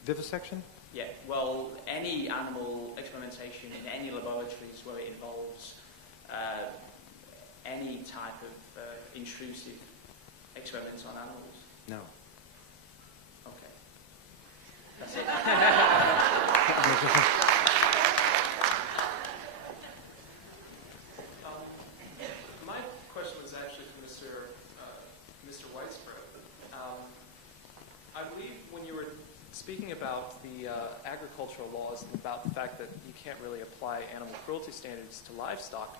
vivisection? Yeah. Well, any animal experimentation in any laboratories where it involves any type of intrusive experiments on animals. No. Okay. That's it. My question was actually for Mr. Weisbrod. I believe when you were speaking about the agricultural laws and about the fact that you can't really apply animal cruelty standards to livestock,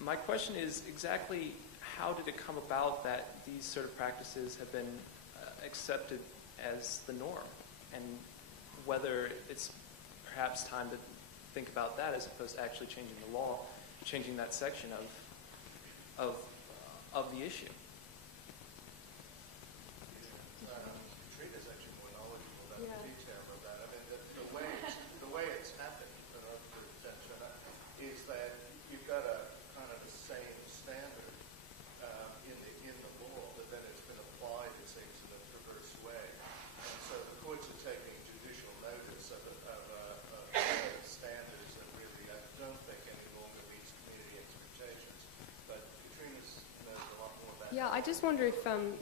my question is exactly how did it come about that these sort of practices have been accepted as the norm, and whether it's perhaps time to think about that as opposed to actually changing the law, changing that section of the issue. Katrina's actually more knowledgeable about the detail of that. I mean, the way it's happened, is that you've got a kind of the same standard in the law, but then it's been applied, it seems, in a perverse way. And so the courts are taking judicial notice of standards that really I don't think any longer meets community expectations. But Katrina knows a lot more about Yeah, I just wonder if I'm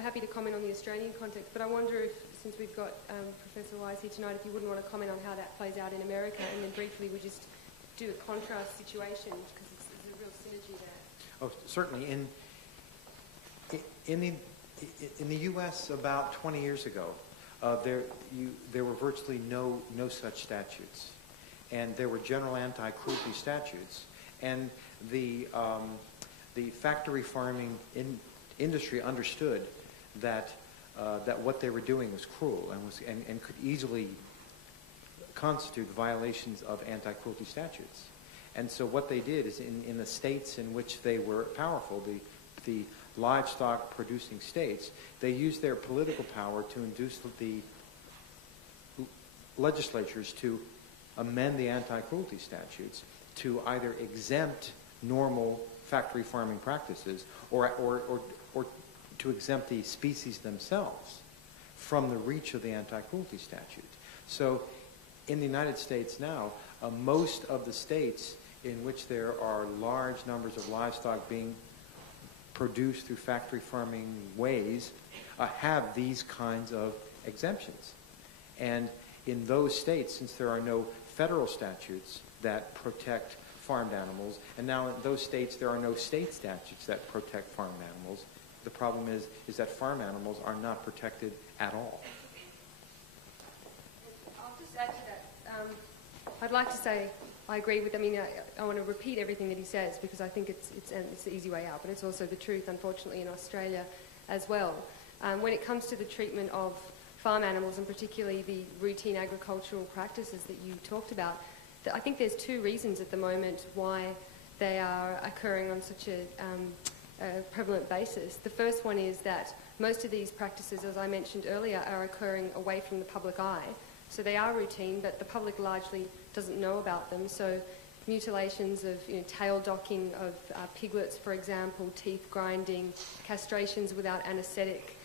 happy to comment on the Australian context, but I wonder if, since we've got Professor Wise here tonight, if you wouldn't want to comment on how that plays out in America, and then briefly we just do a contrast situation, because there's a real synergy there. Oh, certainly. In the U.S. about 20 years ago, there were virtually no such statutes, and there were general anti-cruelty statutes, and the factory farming industry understood that what they were doing was cruel and could easily constitute violations of anti-cruelty statutes. And so what they did is in the states in which they were powerful, the livestock producing states, they used their political power to induce the legislatures to amend the anti-cruelty statutes to either exempt normal factory farming practices or to exempt the species themselves from the reach of the anti-cruelty statute. So in the United States now, most of the states in which there are large numbers of livestock being produced through factory farming ways have these kinds of exemptions. And in those states, since there are no federal statutes that protect farmed animals, and now in those states there are no state statutes that protect farmed animals, the problem is that farm animals are not protected at all. I'll just add to that. I'd like to say I agree with. I mean, I want to repeat everything that he says because I think it's the easy way out, but it's also the truth, unfortunately, in Australia as well. When it comes to the treatment of farm animals, and particularly the routine agricultural practices that you talked about, I think there's two reasons at the moment why they are occurring on such a prevalent basis. The first one is that most of these practices, as I mentioned earlier, are occurring away from the public eye. So they are routine, but the public largely doesn't know about them. So mutilations of tail docking of piglets, for example, teeth grinding, castrations without anaesthetic.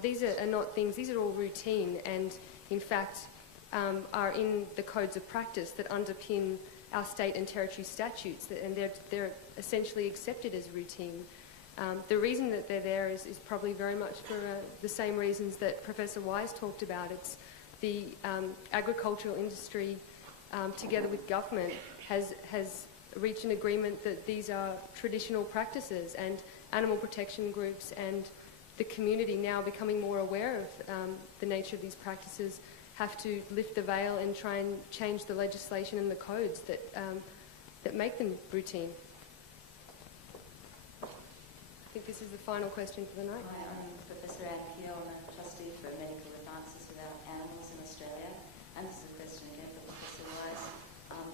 These are not things, these are all routine and in fact are in the codes of practice that underpin our state and territory statutes, and they're essentially accepted as routine. The reason that they're there is probably very much for the same reasons that Professor Wise talked about. It's the agricultural industry, together with government, has reached an agreement that these are traditional practices, and animal protection groups and the community now becoming more aware of the nature of these practices have to lift the veil and try and change the legislation and the codes that make them routine. I think this is the final question for the night. Hi, I'm Professor Anne Keogh. I'm a trustee for Medical Advances Without Animals in Australia. And this is a question again for Professor Wise,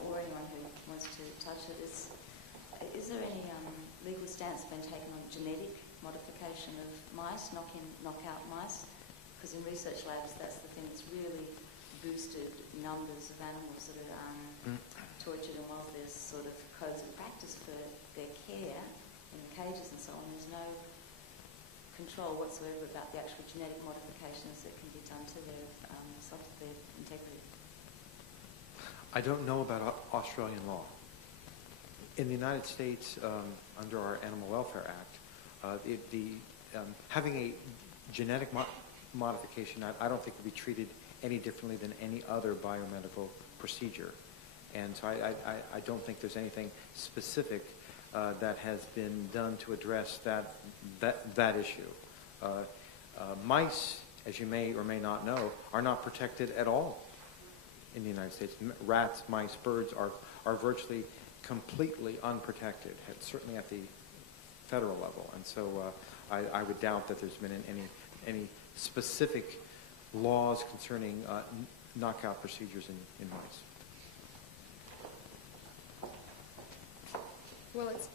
or anyone who wants to touch it. Is there any legal stance been taken on genetic modification of mice, knockout mice? Because in research labs, that's the thing that's really boosted numbers of animals that are tortured, and whilst there's sort of codes of practice for their care in the cages and so on, there's no control whatsoever about the actual genetic modifications that can be done to their integrity. I don't know about Australian law. In the United States, under our Animal Welfare Act, having a genetic modification, I don't think would be treated any differently than any other biomedical procedure. And so I don't think there's anything specific that has been done to address that issue. Mice, as you may or may not know, are not protected at all in the United States. Rats, mice, birds are virtually completely unprotected, certainly at the federal level. And so I would doubt that there's been any specific laws concerning knockout procedures in mice. Well, it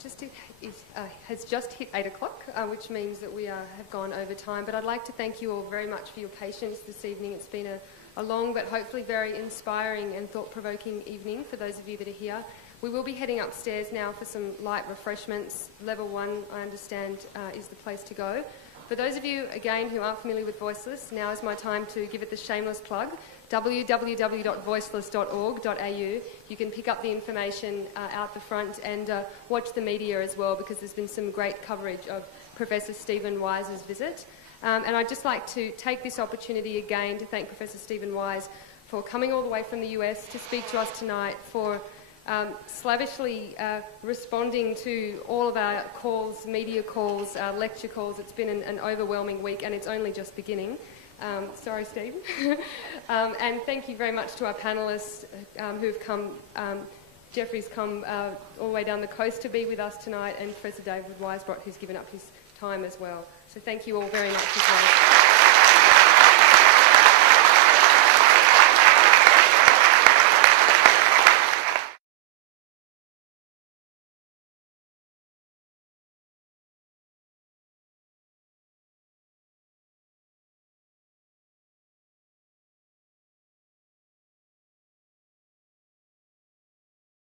has just hit 8 o'clock, which means that we have gone over time. But I'd like to thank you all very much for your patience this evening. It's been a long but hopefully very inspiring and thought-provoking evening for those of you that are here. We will be heading upstairs now for some light refreshments. Level 1, I understand, is the place to go. For those of you, again, who aren't familiar with Voiceless, now is my time to give it the shameless plug. www.voiceless.org.au. You can pick up the information out the front and watch the media as well, because there's been some great coverage of Professor Stephen Wise's visit. And I'd just like to take this opportunity again to thank Professor Stephen Wise for coming all the way from the US to speak to us tonight, for slavishly responding to all of our calls, media calls, lecture calls. It's been an overwhelming week, and it's only just beginning. Sorry, Steve. And thank you very much to our panellists who've come. Jeffrey's come all the way down the coast to be with us tonight, and Professor David Weisbrot, who's given up his time as well. So thank you all very much as well.